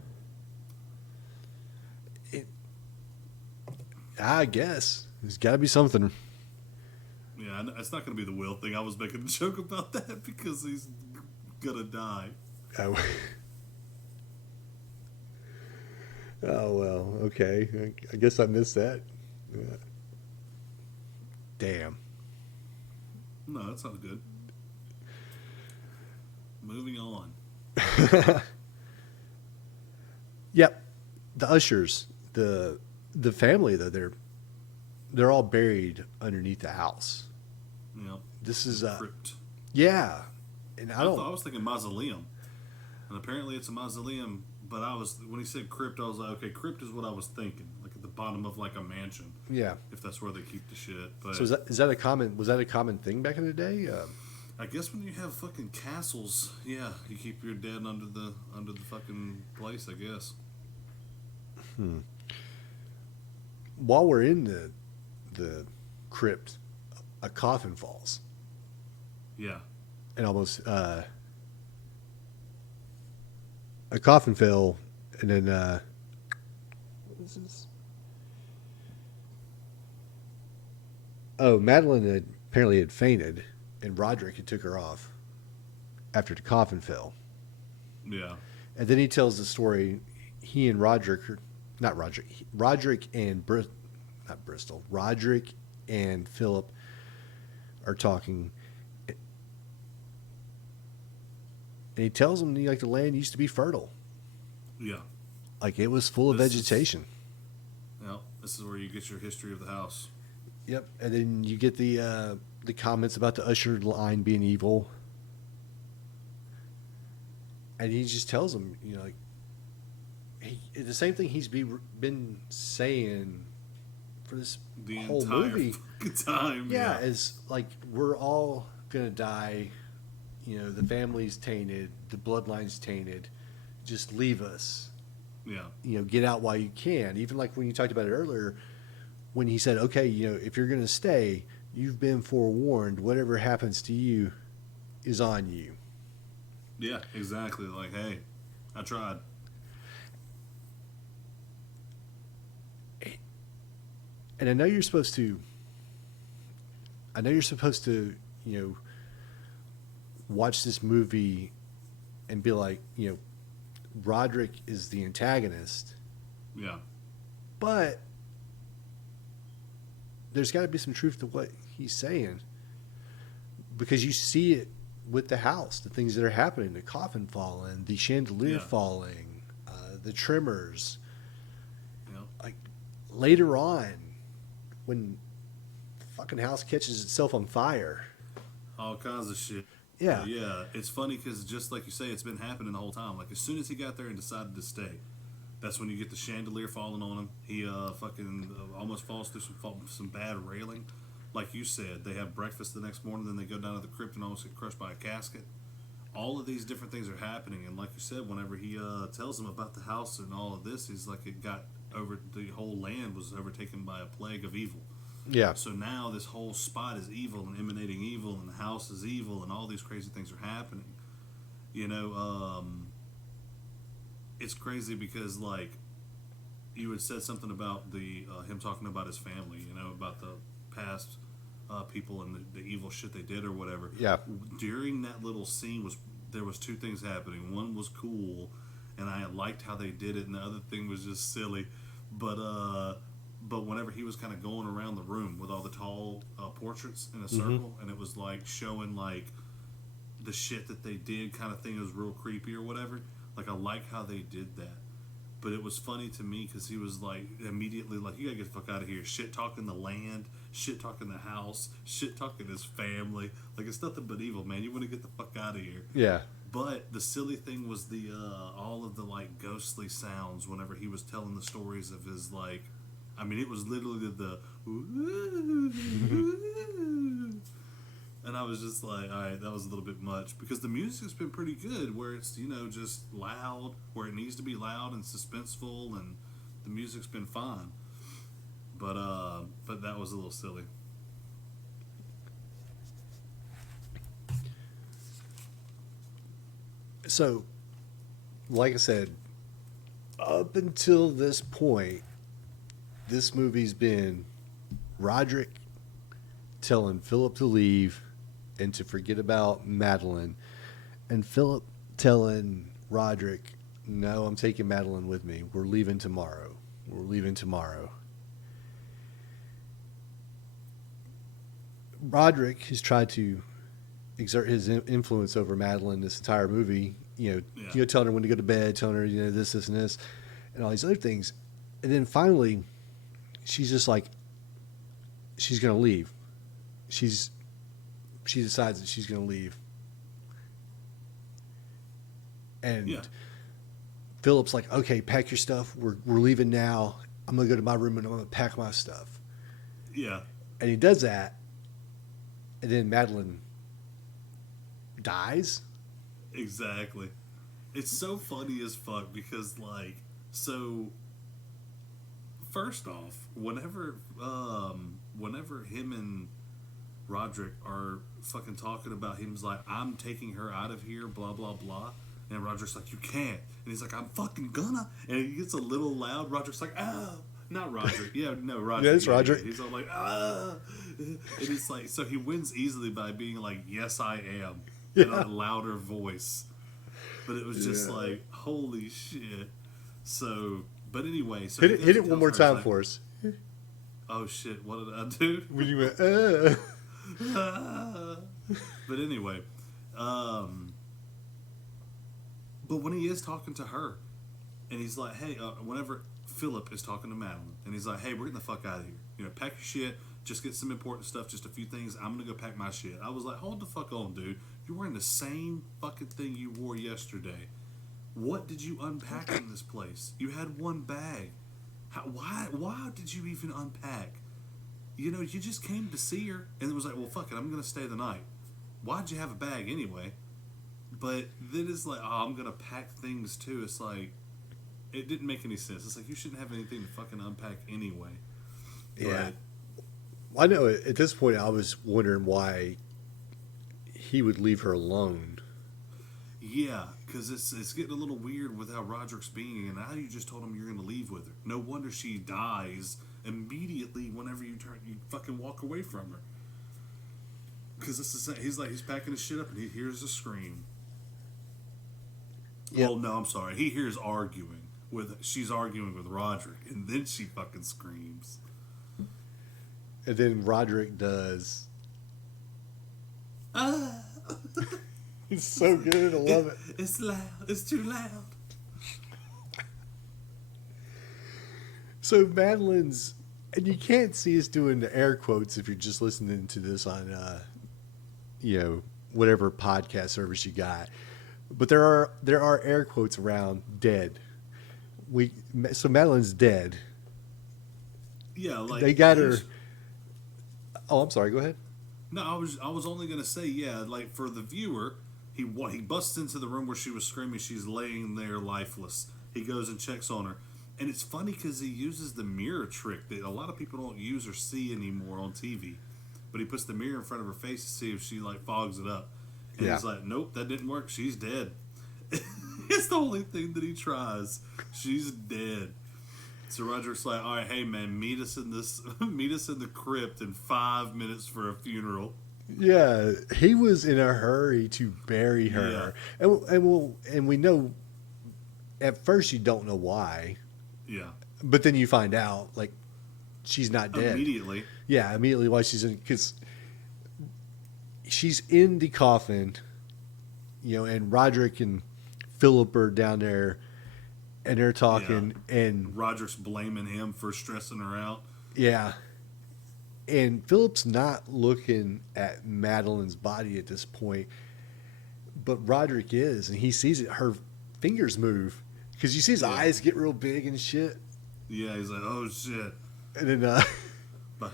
I guess there's got to be something. Yeah, it's not going to be the will thing. I was making a joke about that because he's gonna die. Oh, oh well, okay. I guess I missed that. Yeah. Damn. No, that's not good. Moving on. Yep. The Ushers, the family though, they're all buried underneath the house. Yeah. This is crypt. yeah, and I was thinking mausoleum, and apparently it's a mausoleum. But when he said crypt, I was like, okay, crypt is what I was thinking, like at the bottom of like a mansion. Yeah. If that's where they keep the shit. But so is that a common? Was that a common thing back in the day? I guess when you have fucking castles, yeah, you keep your dead under the fucking place. I guess. While we're in the crypt, a coffin falls Yeah. and almost a coffin fell, and then what is this? Oh, Madeline apparently had fainted, and Roderick had took her off after the coffin fell. Yeah. And then he tells the story. He and Roderick and not Bristol. Roderick and Philip are talking, and he tells them the land used to be fertile. Yeah. Like it was full of vegetation. This is where you get your history of the house. Yep. And then you get the comments about the Usher line being evil. And he just tells them, the same thing he's been saying for this The whole entire movie. Time. Yeah, is like we're all gonna die. The family's tainted, the bloodline's tainted. Just leave us. Yeah. Get out while you can. Even like when you talked about it earlier, when he said, "Okay, if you're gonna stay, you've been forewarned. Whatever happens to you is on you." Yeah, exactly. Like, hey, I tried. And I know you're supposed to, watch this movie and be like, Roderick is the antagonist. Yeah. But there's got to be some truth to what he's saying. Because you see it with the house, the things that are happening, the coffin falling, the chandelier falling, the tremors. Like later on, when the fucking house catches itself on fire. All kinds of shit. Yeah. Yeah. It's funny because just like you say, it's been happening the whole time. Like as soon as he got there and decided to stay, that's when you get the chandelier falling on him. He almost falls through some bad railing. Like you said, they have breakfast the next morning, then they go down to the crypt and almost get crushed by a casket. All of these different things are happening, and like you said, whenever he tells them about the house and all of this, he's like, the whole land was overtaken by a plague of evil. Yeah. So now this whole spot is evil and emanating evil, and the house is evil, and all these crazy things are happening. It's crazy because like you had said something about the him talking about his family, about the past people and the evil shit they did or whatever. Yeah. During that little scene there was two things happening. One was cool, and I liked how they did it, and the other thing was just silly. But whenever he was kind of going around the room with all the tall portraits in a circle, and it was like showing like the shit that they did, kind of thing, it was real creepy or whatever. Like I like how they did that. But it was funny to me because he was like immediately like, "You gotta get the fuck out of here!" Shit talking the land, shit talking the house, shit talking his family. Like it's nothing but evil, man. You want to get the fuck out of here. Yeah. But the silly thing was the all of the like ghostly sounds whenever he was telling the stories of his like, I mean, it was literally the and I was just like, all right, that was a little bit much because the music's been pretty good where it's just loud where it needs to be loud and suspenseful and the music's been fine. But that was a little silly. So, like I said, up until this point, this movie's been Roderick telling Philip to leave and to forget about Madeline, and Philip telling Roderick, "No, I'm taking Madeline with me. We're leaving tomorrow. We're leaving tomorrow." Roderick has tried to exert his influence over Madeline this entire movie. Telling her when to go to bed, telling her this, and this, and all these other things, and then finally, she's just like, she's gonna leave. She decides that she's gonna leave, and Yeah. Philip's like, "Okay, pack your stuff. We're leaving now. I'm gonna go to my room and I'm gonna pack my stuff." Yeah. And he does that, and then Madeline dies. Exactly. It's so funny as fuck because so first off, whenever him and Roderick are fucking talking about him's like, "I'm taking her out of here, blah blah blah," and Roderick's like, "You can't," and he's like, "I'm fucking gonna," and he gets a little loud. Roderick's like, "Oh." Not Roderick. Yeah, no, Roderick. Yeah, it's Roderick. He's all like, "Ah," and it's like, so he wins easily by being like, "Yes, I am," in a louder voice. But it was just like, holy shit. So, but anyway, so Hit it one more time for us. Oh shit! What did I do? When you went, But anyway, but when he is talking to her, and he's like, "Hey," whenever Philip is talking to Madeline, and he's like, "Hey, we're getting the fuck out of here. Pack your shit. Just get some important stuff. Just a few things. I'm gonna go pack my shit." I was like, "Hold the fuck on, dude. You're wearing the same fucking thing you wore yesterday. What did you unpack in this place? You had one bag. Why did you even unpack? You just came to see her, and it was like, well, fuck it. I'm gonna stay the night. Why'd you have a bag anyway?" But then it's like, "Oh, I'm gonna pack things too." It's like, it didn't make any sense. It's like, you shouldn't have anything to fucking unpack anyway. yeah. I know at this point I was wondering why he would leave her alone. Yeah, because it's getting a little weird with how Roderick's being, and now you just told him you're going to leave with her. No wonder she dies immediately whenever you fucking walk away from her. Because he's packing his shit up and he hears a scream. Yep. Oh no, I'm sorry. He hears she's arguing with Roderick, and then she fucking screams. And then Roderick does. Ah! It's so good. I love it. It's loud. It's too loud. So Madeline's, and you can't see us doing the air quotes if you're just listening to this on, whatever podcast service you got. But there are air quotes around dead. So Madeline's dead. Yeah, like They got her. Oh, I'm sorry. Go ahead. No, I was only gonna say, yeah, like for the viewer, he busts into the room where she was screaming. She's laying there lifeless. He goes and checks on her, and it's funny because he uses the mirror trick that a lot of people don't use or see anymore on TV. But he puts the mirror in front of her face to see if she like fogs it up, and he's like, "Nope, that didn't work. She's dead." It's the only thing that he tries. She's dead. So Roderick's like, "All right, hey man, meet us in the crypt in 5 minutes for a funeral." Yeah, he was in a hurry to bury her, and we know. At first, you don't know why. Yeah. But then you find out, like, she's not dead Immediately. Yeah, immediately why she's in, because she's in the coffin, and Roderick and Philip are down there, and they're talking, and Roderick's blaming him for stressing her out. yeah, and Philip's not looking at Madeline's body at this point, but Roderick is, and he sees it. Her fingers move because you see his eyes get real big and shit. Yeah, he's like, oh shit, And then, but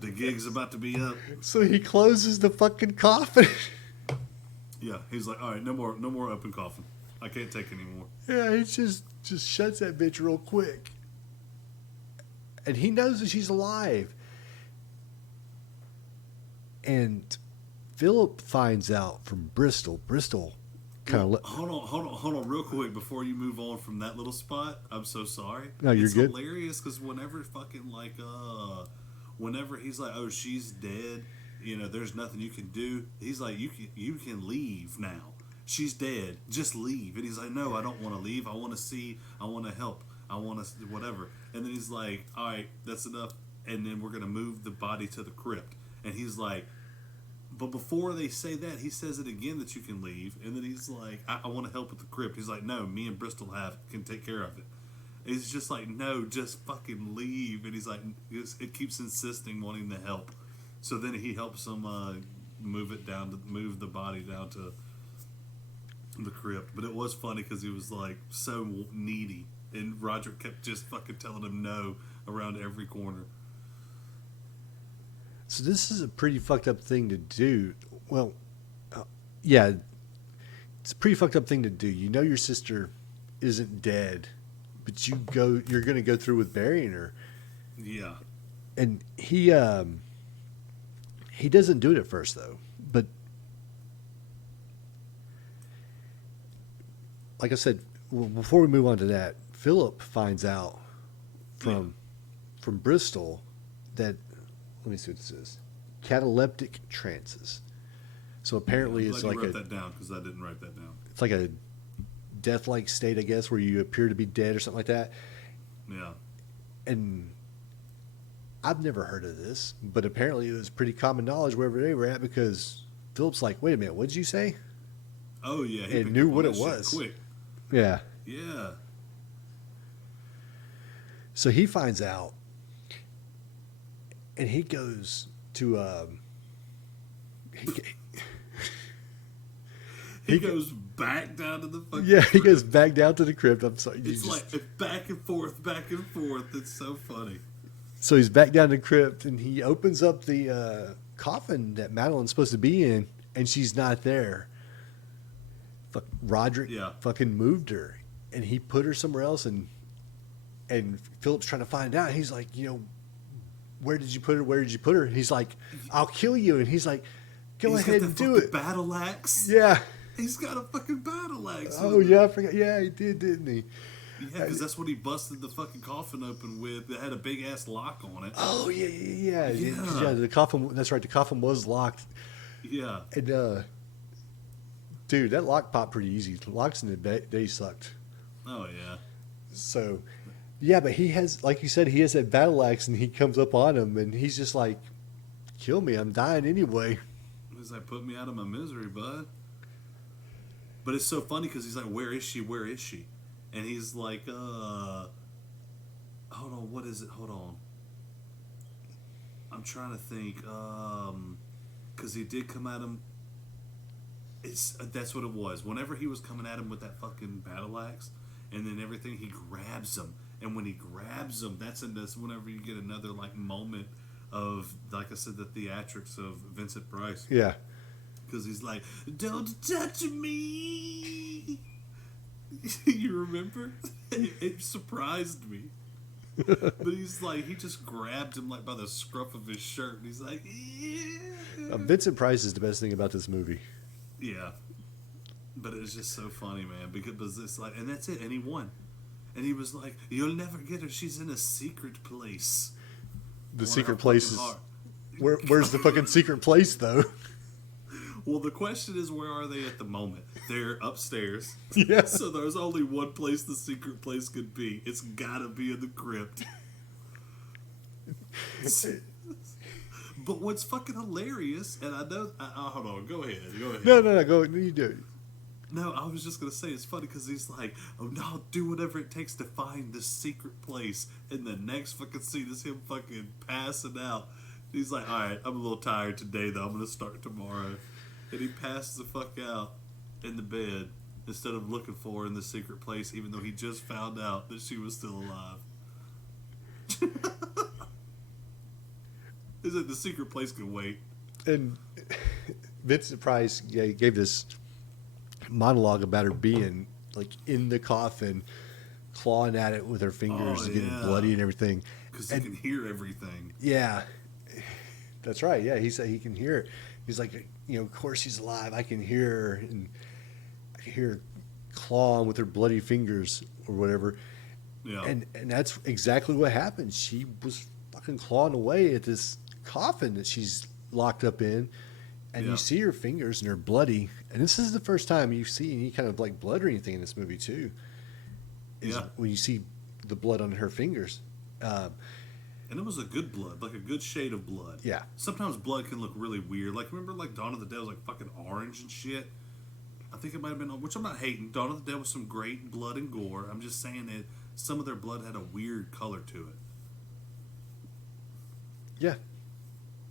the gig's about to be up. so he closes the fucking coffin. Yeah, he's like, all right, no more open coffin. I can't take anymore. Yeah, he just shuts that bitch real quick. And he knows that she's alive. And Philip finds out from Bristol. Bristol kind of Hold on, real quick before you move on from that little spot. I'm so sorry. No, you're good. It's hilarious because whenever whenever he's like, oh, she's dead. You know, there's nothing you can do. He's like, you can leave now. She's dead. Just leave. And he's like, no, I don't want to leave. I want to see. I want to help. I want to whatever. And then he's like, all right, that's enough. And then we're gonna move the body to the crypt. And he's like, but before they say that, he says it again that you can leave. And then he's like, I want to help with the crypt. He's like, no, me and Bristol can take care of it. It's just like, no, just fucking leave. And he's like, it keeps insisting wanting to help. So then he helps them move the body down to the crypt. But it was funny because he was like so needy, and Roger kept just fucking telling him no around every corner. So this is a pretty fucked up thing to do. Well, yeah, it's a pretty fucked up thing to do. You know your sister isn't dead, but you're going to go through with burying her. Yeah. And he doesn't do it at first though. But like I said, before we move on to that, Philip finds out from Bristol that, let me see what this is. Cataleptic trances. So apparently it's like wrote that down because I didn't write that down. It's like a death-like state, I guess, where you appear to be dead or something like that. Yeah. And I've never heard of this, but apparently it was pretty common knowledge wherever they were at because Philip's like, wait a minute, what did you say? Oh, yeah. He knew what it was. Quick. Yeah. Yeah. So he finds out, and he goes to he goes back down to the fucking he crypt. goes back down to the crypt. I'm sorry. It's like back and forth. It's so funny. So he's back down to the crypt, and he opens up the coffin that Madeline's supposed to be in, and she's not there. Roderick fucking moved her, and he put her somewhere else, and Philip's trying to find out. He's like, where did you put her? Where did you put her? And he's like, I'll kill you. And he's like, go ahead and do it. Battle axe. Yeah. He's got a fucking battle axe. Oh, yeah, I forgot. Yeah, he did, didn't he? Yeah, because that's what he busted the fucking coffin open with. It had a big ass lock on it. Oh, yeah. Yeah, the coffin, that's right. The coffin was locked. Yeah. And, dude, that lock popped pretty easy. Locks in the day sucked. Oh, yeah. So, yeah, but he has, like you said, he has that battle axe, and he comes up on him, and he's just like, kill me, I'm dying anyway. He's like, put me out of my misery, bud. But it's so funny because he's like, where is she? Where is she? And he's like, hold on, what is it? Hold on. I'm trying to think, because he did come at him. That's what it was. Whenever he was coming at him with that fucking battle axe, and then everything, he grabs him. And when he grabs him, that's whenever you get another like moment of, like I said, the theatrics of Vincent Price. Yeah. Because he's like, don't touch me. You remember? It surprised me. But he's like, he just grabbed him like by the scruff of his shirt. And he's like, yeah. Vincent Price is the best thing about this movie. Yeah. But it was just so funny, man. Because it's like, and that's it. And he won. And he was like, you'll never get her. She's in a secret place. The secret place is... Where's the fucking secret place, though? Well, the question is, where are they at the moment? They're upstairs. Yeah. So there's only one place the secret place could be. It's gotta be in the crypt. But what's fucking hilarious, and I know... hold on, go ahead. No, go. You do it. No, I was just gonna say it's funny because he's like, "Oh no, I'll do whatever it takes to find this secret place." And the next fucking scene is him fucking passing out. He's like, "All right, I'm a little tired today, though. I'm gonna start tomorrow." And he passes the fuck out in the bed instead of looking for her in the secret place, even though he just found out that she was still alive. Is it the secret place can wait? And Vincent Price gave this monologue about her being like in the coffin, clawing at it with her fingers, getting bloody and everything. Because he can hear everything. Yeah, that's right. Yeah, he said he can hear it. He's like, of course she's alive. I can hear her, and I can hear her clawing with her bloody fingers or whatever. Yeah. And that's exactly what happened. She was fucking clawing away at this coffin that she's locked up in, and you see her fingers and they're bloody. And this is the first time you see any kind of like blood or anything in this movie too. Is when you see the blood on her fingers. And it was a good blood, like a good shade of blood. Yeah. Sometimes blood can look really weird. Like, remember, like, Dawn of the Dead was, like, fucking orange and shit? I think it might have been, which I'm not hating. Dawn of the Dead was some great blood and gore. I'm just saying that some of their blood had a weird color to it. Yeah.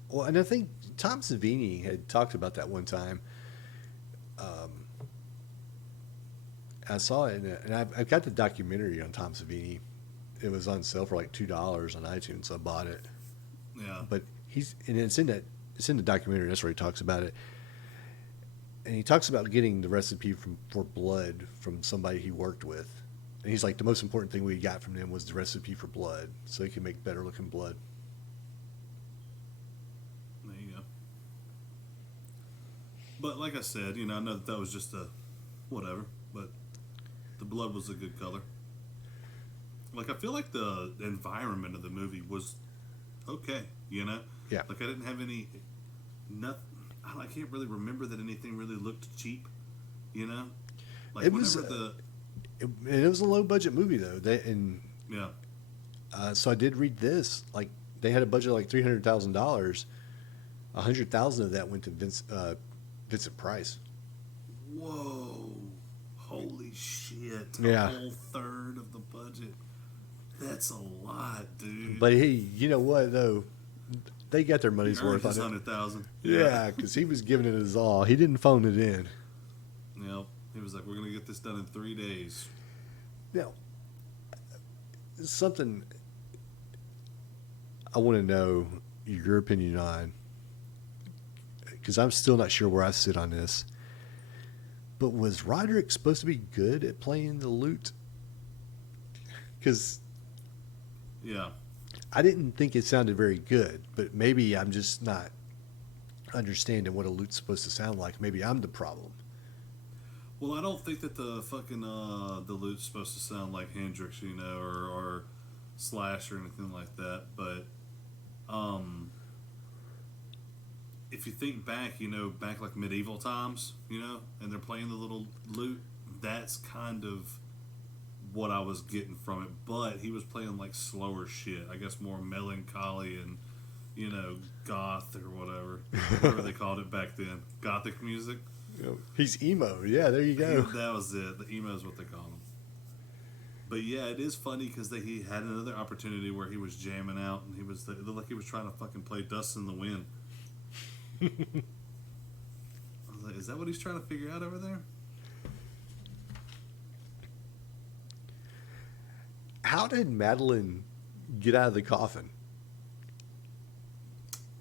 Well, and I think Tom Savini had talked about that one time. I saw it, and I've got the documentary on Tom Savini. It was on sale for like $2 on iTunes, so I bought it. Yeah. But it's in the documentary. That's where he talks about it, and he talks about getting the recipe for blood from somebody he worked with. And he's like, the most important thing we got from them was the recipe for blood, so he can make better looking blood. There you go. But like I said, I know that was just a whatever, but the blood was a good color. Like, I feel like the environment of the movie was okay, Yeah. Like, I didn't have I can't really remember that anything really looked cheap, Like, It was, it was a low budget movie though. So I did read this. Like, they had a budget of like $300,000. $100,000 of that went to Vincent Price. Whoa. Holy shit. Yeah. A whole third of the budget. That's a lot, dude. But you know what though? They got their money's worth on it. $100,000. Yeah, because he was giving it his all. He didn't phone it in. Yep. He was like, "We're gonna get this done in 3 days." Now, something I want to know your opinion on, because I'm still not sure where I sit on this. But was Roderick supposed to be good at playing the lute? Because I didn't think it sounded very good, but maybe I'm just not understanding what a lute's supposed to sound like. Maybe I'm the problem. Well, I don't think that the fucking the lute's supposed to sound like Hendrix, or Slash or anything like that. But if you think back, back like medieval times, and they're playing the little lute, that's kind of what I was getting from it. But he was playing like slower shit, I guess more melancholy and goth or whatever they called it back then, gothic music. He's emo. Yeah, there you go. That was it. The emo is what they call him. But yeah, it is funny because he had another opportunity where he was jamming out, and it looked like he was trying to fucking play Dust in the Wind. I was like, is that what he's trying to figure out over there? How did Madeline get out of the coffin?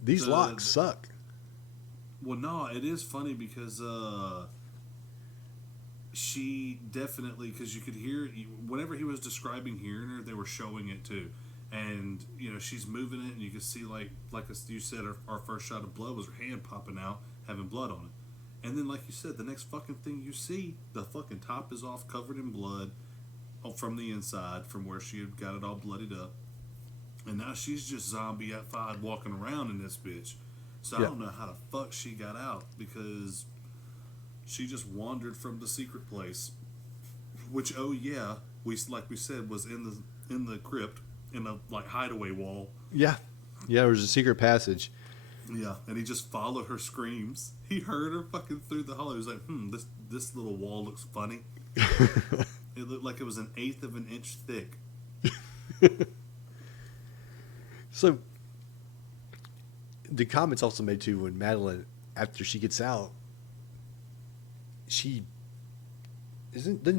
These locks suck. Well, no, it is funny because she definitely, because you could hear, whenever he was describing hearing her, they were showing it too. And, she's moving it, and you can see, like you said, our first shot of blood was her hand popping out, having blood on it. And then, like you said, the next fucking thing you see, the fucking top is off, covered in blood from the inside, from where she had got it all bloodied up. And now she's just zombie-ified walking around in this bitch. So I don't know how the fuck she got out, because she just wandered from the secret place, which we said was in the crypt, in a like hideaway wall. Yeah, there was a secret passage. Yeah, and he just followed her screams. He heard her fucking through the hall. He was like, this little wall looks funny. It looked like it was 1/8 of an inch thick. So the comments also made too when Madeline, after she gets out, didn't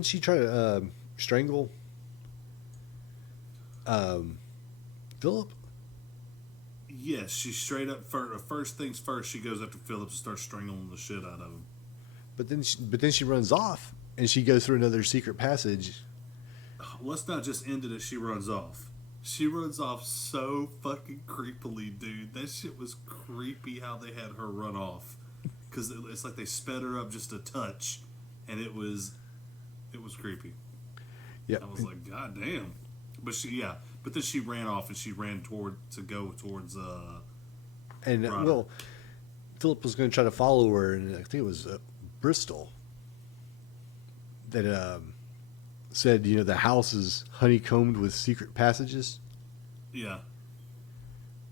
she try to strangle Philip? Yes, she straight up first things first. She goes up to Philip and starts strangling the shit out of him. But then she runs off and she goes through another secret passage. Let's not just end it as she runs off. She runs off so fucking creepily, dude. That shit was creepy how they had her run off. Because it's like they sped her up just a touch, and it was creepy. Yeah, I was like, God damn. But then she ran off and she ran towards and Roderick. well, Philip was going to try to follow her, and I think it was Bristol that said, the house is honeycombed with secret passages. Yeah.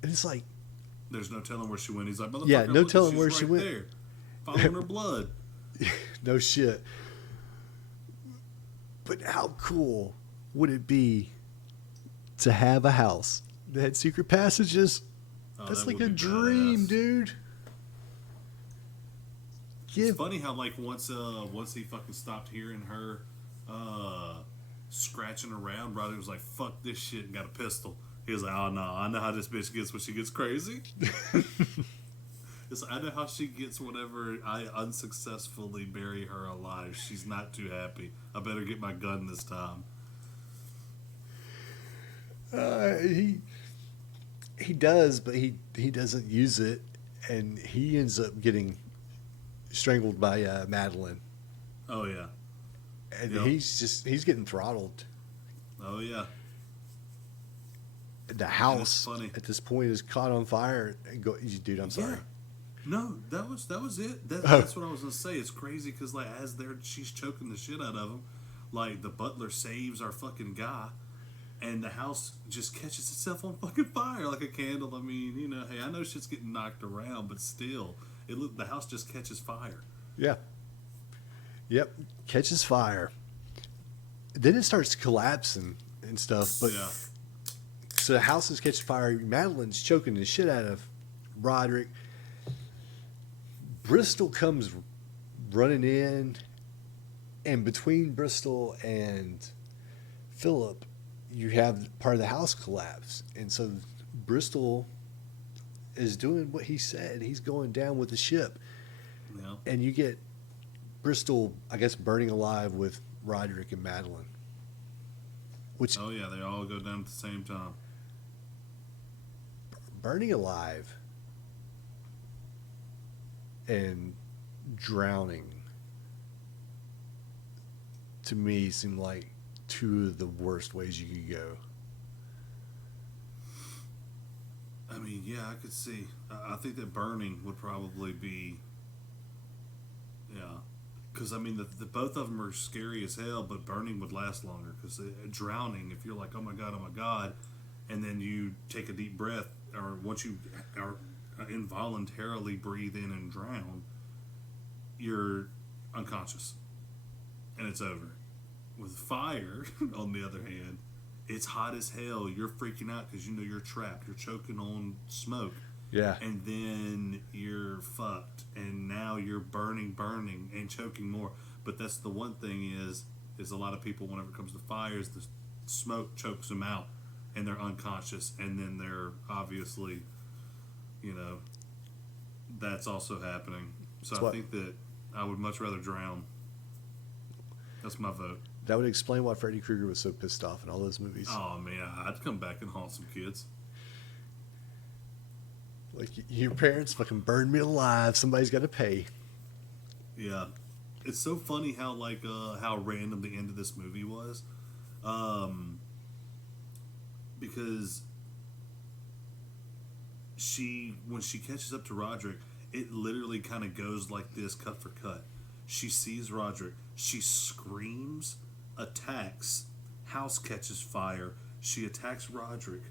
And it's like, There's no telling where she went. He's like, motherfucker, Yeah, no look, telling she's where right she went. there, following her blood. no shit. But how cool would it be to have a house that had secret passages? Oh, That's that like would a be dream, badass. dude. It's funny how once he fucking stopped hearing her scratching around, Roddy was like, "Fuck this shit," and got a pistol. He was like, "Oh no, I know how this bitch gets when she gets crazy. I know how she gets whenever I unsuccessfully bury her alive. She's not too happy. I better get my gun this time." He does, but he doesn't use it, and he ends up getting strangled by Madeline, Oh yeah. and Yep. he's getting throttled. Oh yeah. The house funny. at this point is caught on fire. Dude, I'm sorry. Yeah. No, that was it. That's what I was gonna say. It's crazy because she's choking the shit out of him. Like the butler saves our fucking guy, and the house just catches itself on fucking fire like a candle. I mean, hey, I know shit's getting knocked around, but still, the house just catches fire. Yeah. Yep. Catches fire. Then it starts collapsing and stuff. But Yeah. so the house is catching fire. Madeline's choking the shit out of Roderick. Bristol comes running in, and between Bristol and Philip, you have part of the house collapse. And so Bristol is doing what he said. He's going down with the ship. Yeah. And you get Bristol, I guess, burning alive with Roderick and Madeline. Which, Oh yeah, they all go down at the same time. burning alive and drowning, to me, seem like two of the worst ways you could go. I mean, yeah, I could see. I think that burning would probably be, yeah, because I mean, the both of them are scary as hell, but burning would last longer. Because drowning, if you're like, oh my god, and then you take a deep breath, or once you are involuntarily breathe in and drown, you're unconscious, and it's over. With fire, on the other hand, it's hot as hell. You're freaking out because you're trapped. You're choking on smoke. Yeah. And then you're fucked. And now you're burning, and choking more. But that's the one thing is a lot of people, whenever it comes to fires, the smoke chokes them out. And they're unconscious. And then they're obviously, that's also happening. So I think that I would much rather drown. That's my vote. That would explain why Freddy Krueger was so pissed off in all those movies. Oh man, I'd come back and haunt some kids. Like, your parents fucking burned me alive. Somebody's got to pay. Yeah, it's so funny how how random the end of this movie was, because when she catches up to Roderick, it literally kind of goes like this, cut for cut. She sees Roderick, she screams, attacks, house catches fire, she attacks Roderick,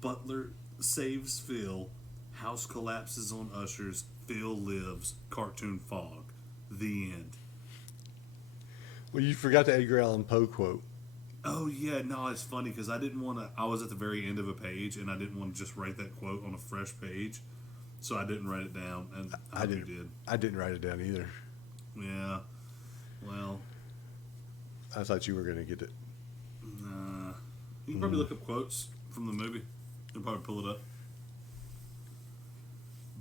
butler saves Phil, house collapses on Usher's, Phil lives, cartoon fog, the end. Well, you forgot the Edgar Allan Poe quote. Oh yeah, no, it's funny because I didn't want to. I was at the very end of a page, and I didn't want to just write that quote on a fresh page, so I didn't write it down. And I hope you did. I didn't write it down either. Yeah. Well, I thought you were going to get it. you can probably look up quotes from the movie. You'll probably pull it up.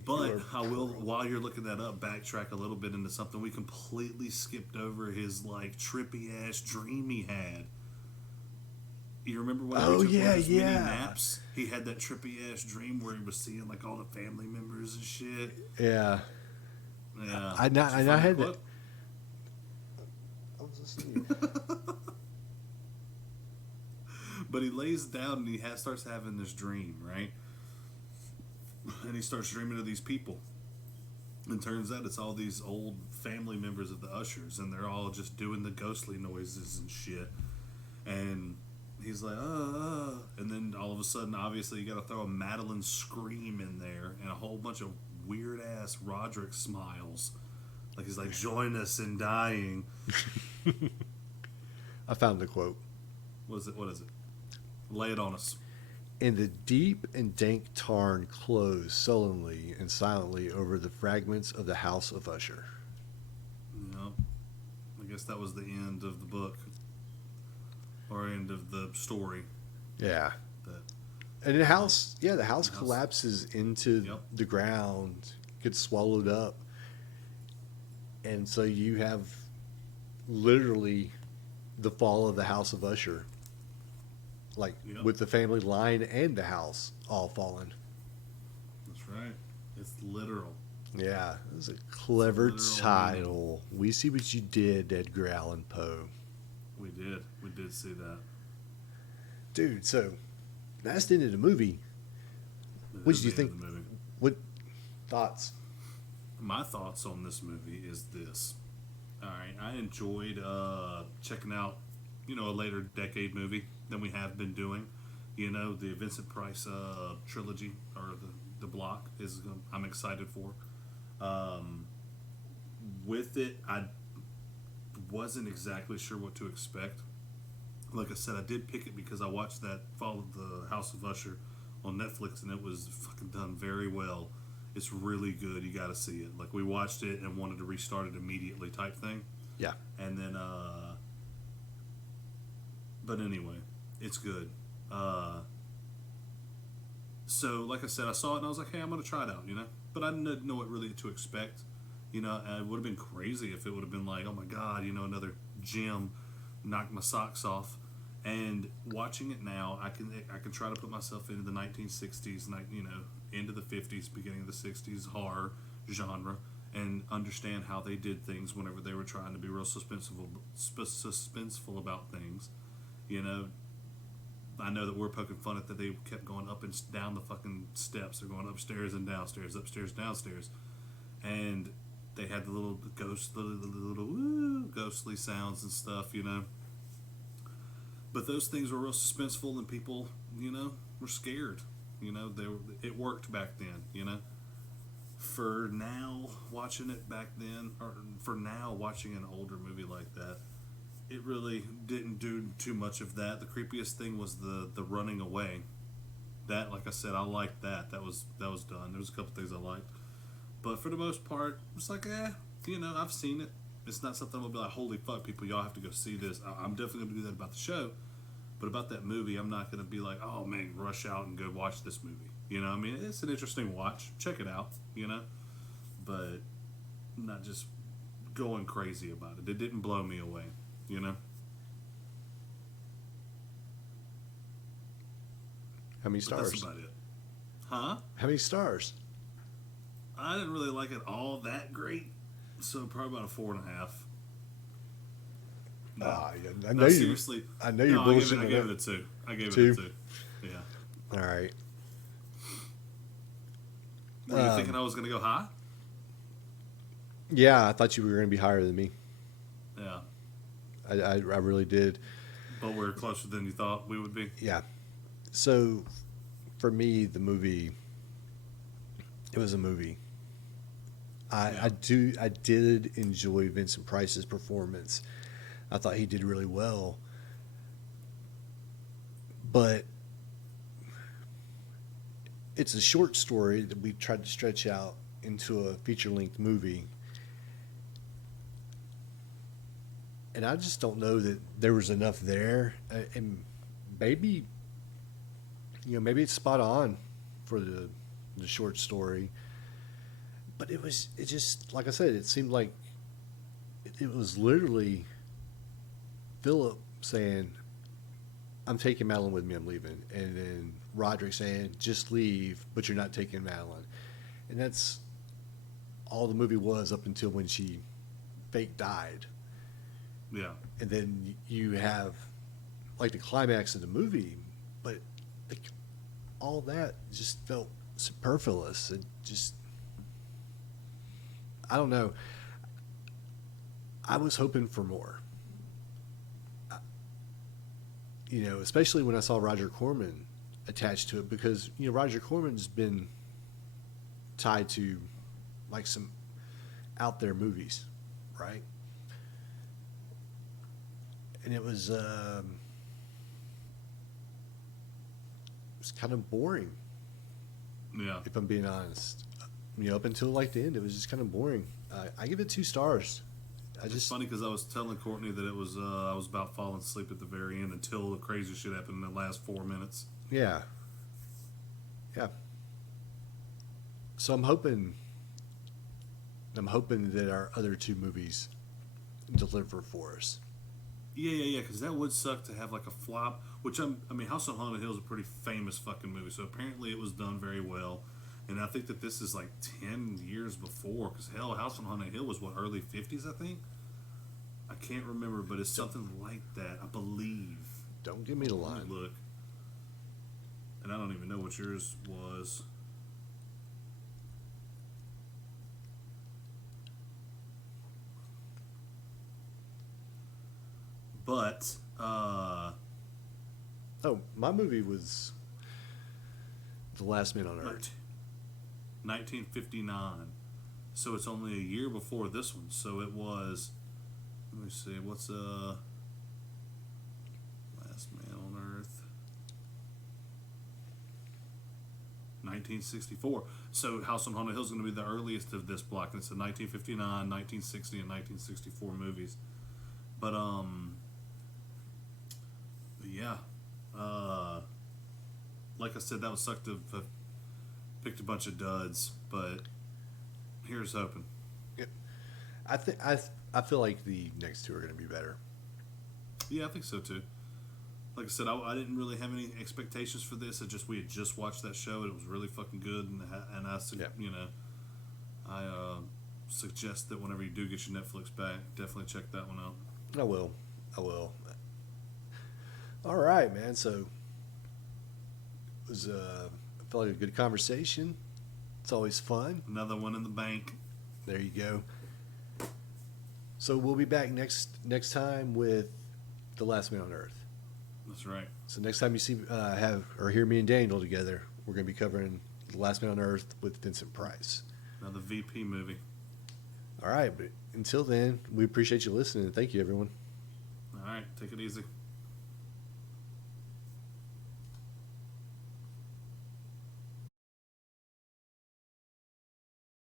But I will, while you're looking that up, backtrack a little bit into something we completely skipped over. His like trippy ass dream he had. You remember when he took one of his mini naps? He had that trippy ass dream where he was seeing like all the family members and shit. Yeah. Yeah. I had that. I was listening to you. But he lays down and he starts having this dream, right? And he starts dreaming of these people. And turns out it's all these old family members of the Ushers, and they're all just doing the ghostly noises and shit. And he's like, and then all of a sudden, obviously, you got to throw a Madeline scream in there and a whole bunch of weird ass Roderick smiles. Like he's like, join us in dying. I found the quote. What is it? Lay it on us. And the deep and dank tarn closed sullenly and silently over the fragments of the house of Usher. Yep. I guess that was the end of the book. Or end of the story. Yeah. That, And the house collapses into Yep. the ground, gets swallowed up. And so you have literally the fall of the house of Usher. Like, Yep. with the family line and the house all falling. That's right. It's literal. Yeah, it was a clever Literal title. We see what you did, Edgar Allan Poe. We did see that. Dude, so that's the end of the movie. That What is did you the end think? of the movie. What thoughts? My thoughts on this movie is this. All right, I enjoyed checking out, a later decade movie than we have been doing. The Vincent Price trilogy or the block is I'm excited for. With it, I wasn't exactly sure what to expect. Like I said, I did pick it because I watched that Fall of the House of Usher on Netflix, and it was fucking done very well. It's really good. You got to see it. Like, we watched it and wanted to restart it immediately type thing. Yeah. And then, but anyway, it's good. So, like I said, I saw it and I was like, hey, I'm going to try it out, But I didn't know what really to expect. It would have been crazy if it would have been like, oh my God, another gem, knocked my socks off. And watching it now, I can try to put myself into the 1960s, into the 50s, beginning of the 60s horror genre, and understand how they did things whenever they were trying to be real suspenseful about things. I know that we're poking fun at that they kept going up and down the fucking steps. They're going upstairs and downstairs, upstairs, downstairs, and they had the little ghost, the little woo, ghostly sounds and stuff, But those things were real suspenseful, and people, were scared. It worked back then, For now, watching it back then, or for now, watching an older movie like that, it really didn't do too much of that. The creepiest thing was the running away. That, like I said, I liked that. That was done. There was a couple things I liked. But for the most part, it's like, I've seen it. It's not something I'm going to be like, holy fuck, people, y'all have to go see this. I'm definitely going to do that about the show. But about that movie, I'm not going to be like, oh, man, rush out and go watch this movie. It's an interesting watch. Check it out, But not just going crazy about it. It didn't blow me away, How many But stars? that's about it. Huh? How many stars? I didn't really like it all that great. So probably about a 4.5. No. Yeah, I No, know you. seriously. I know you're I bullshitting. gave it a 2. I gave Two? it a 2. Yeah. All right. Were you thinking I was going to go high? Yeah, I thought you were going to be higher than me. Yeah. I really did. But we're closer than you thought we would be. Yeah. So, for me, the movie, it was a movie. I did enjoy Vincent Price's performance. I thought he did really well. But it's a short story that we tried to stretch out into a feature-length movie. And I just don't know that there was enough there. And maybe, maybe it's spot on for the short story. But it just, like I said, it seemed like it was literally Philip saying, I'm taking Madeline with me, I'm leaving. And then Roderick saying, just leave, but you're not taking Madeline. And that's all the movie was up until when she fake died. Yeah. And then you have like the climax of the movie, but like, all that just felt superfluous. It just, I don't know. I was hoping for more. Especially when I saw Roger Corman attached to it, because Roger Corman's been tied to like some out there movies, right? And it was kind of boring, Yeah. if I'm being honest. Up until like the end, it was just kind of boring. I give it 2 stars. It's funny because I was telling Courtney that it was I was about falling asleep at the very end until the crazy shit happened in the last 4 minutes. Yeah. So I'm hoping that our other 2 movies deliver for us. Yeah. Because that would suck to have like a flop. Which I mean, House on Haunted Hill is a pretty famous fucking movie, so apparently it was done very well. And I think that this is like 10 years before, because hell, House on Haunted Hill was what, early 50s, I think? I can't remember, but it's something like that, I believe. Don't give me the Let me line. look. And I don't even know what yours was. But, Oh, my movie was The Last Man on Earth. 1959. So it's only a year before this one. So it was, let me see, what's Last Man on Earth? 1964. So House on Haunted Hill is going to be the earliest of this block. And it's the 1959, 1960, and 1964 movies. But yeah. Like I said, that would suck to have picked a bunch of duds, but here's hoping. I think I feel like the next 2 are going to be better. Yeah, I think so too. Like I said, I didn't really have any expectations for this. We had just watched that show and it was really fucking good. And I suggest that whenever you do get your Netflix back, definitely check that one out. I will. All right, man. So it was I felt like a good conversation. It's always fun. Another one in the bank. There you go. So we'll be back next time with The Last Man on Earth. That's right. So next time you see hear me and Daniel together, we're going to be covering The Last Man on Earth with Vincent Price. Another VP movie. All right, but until then, we appreciate you listening. Thank you, everyone. All right, take it easy.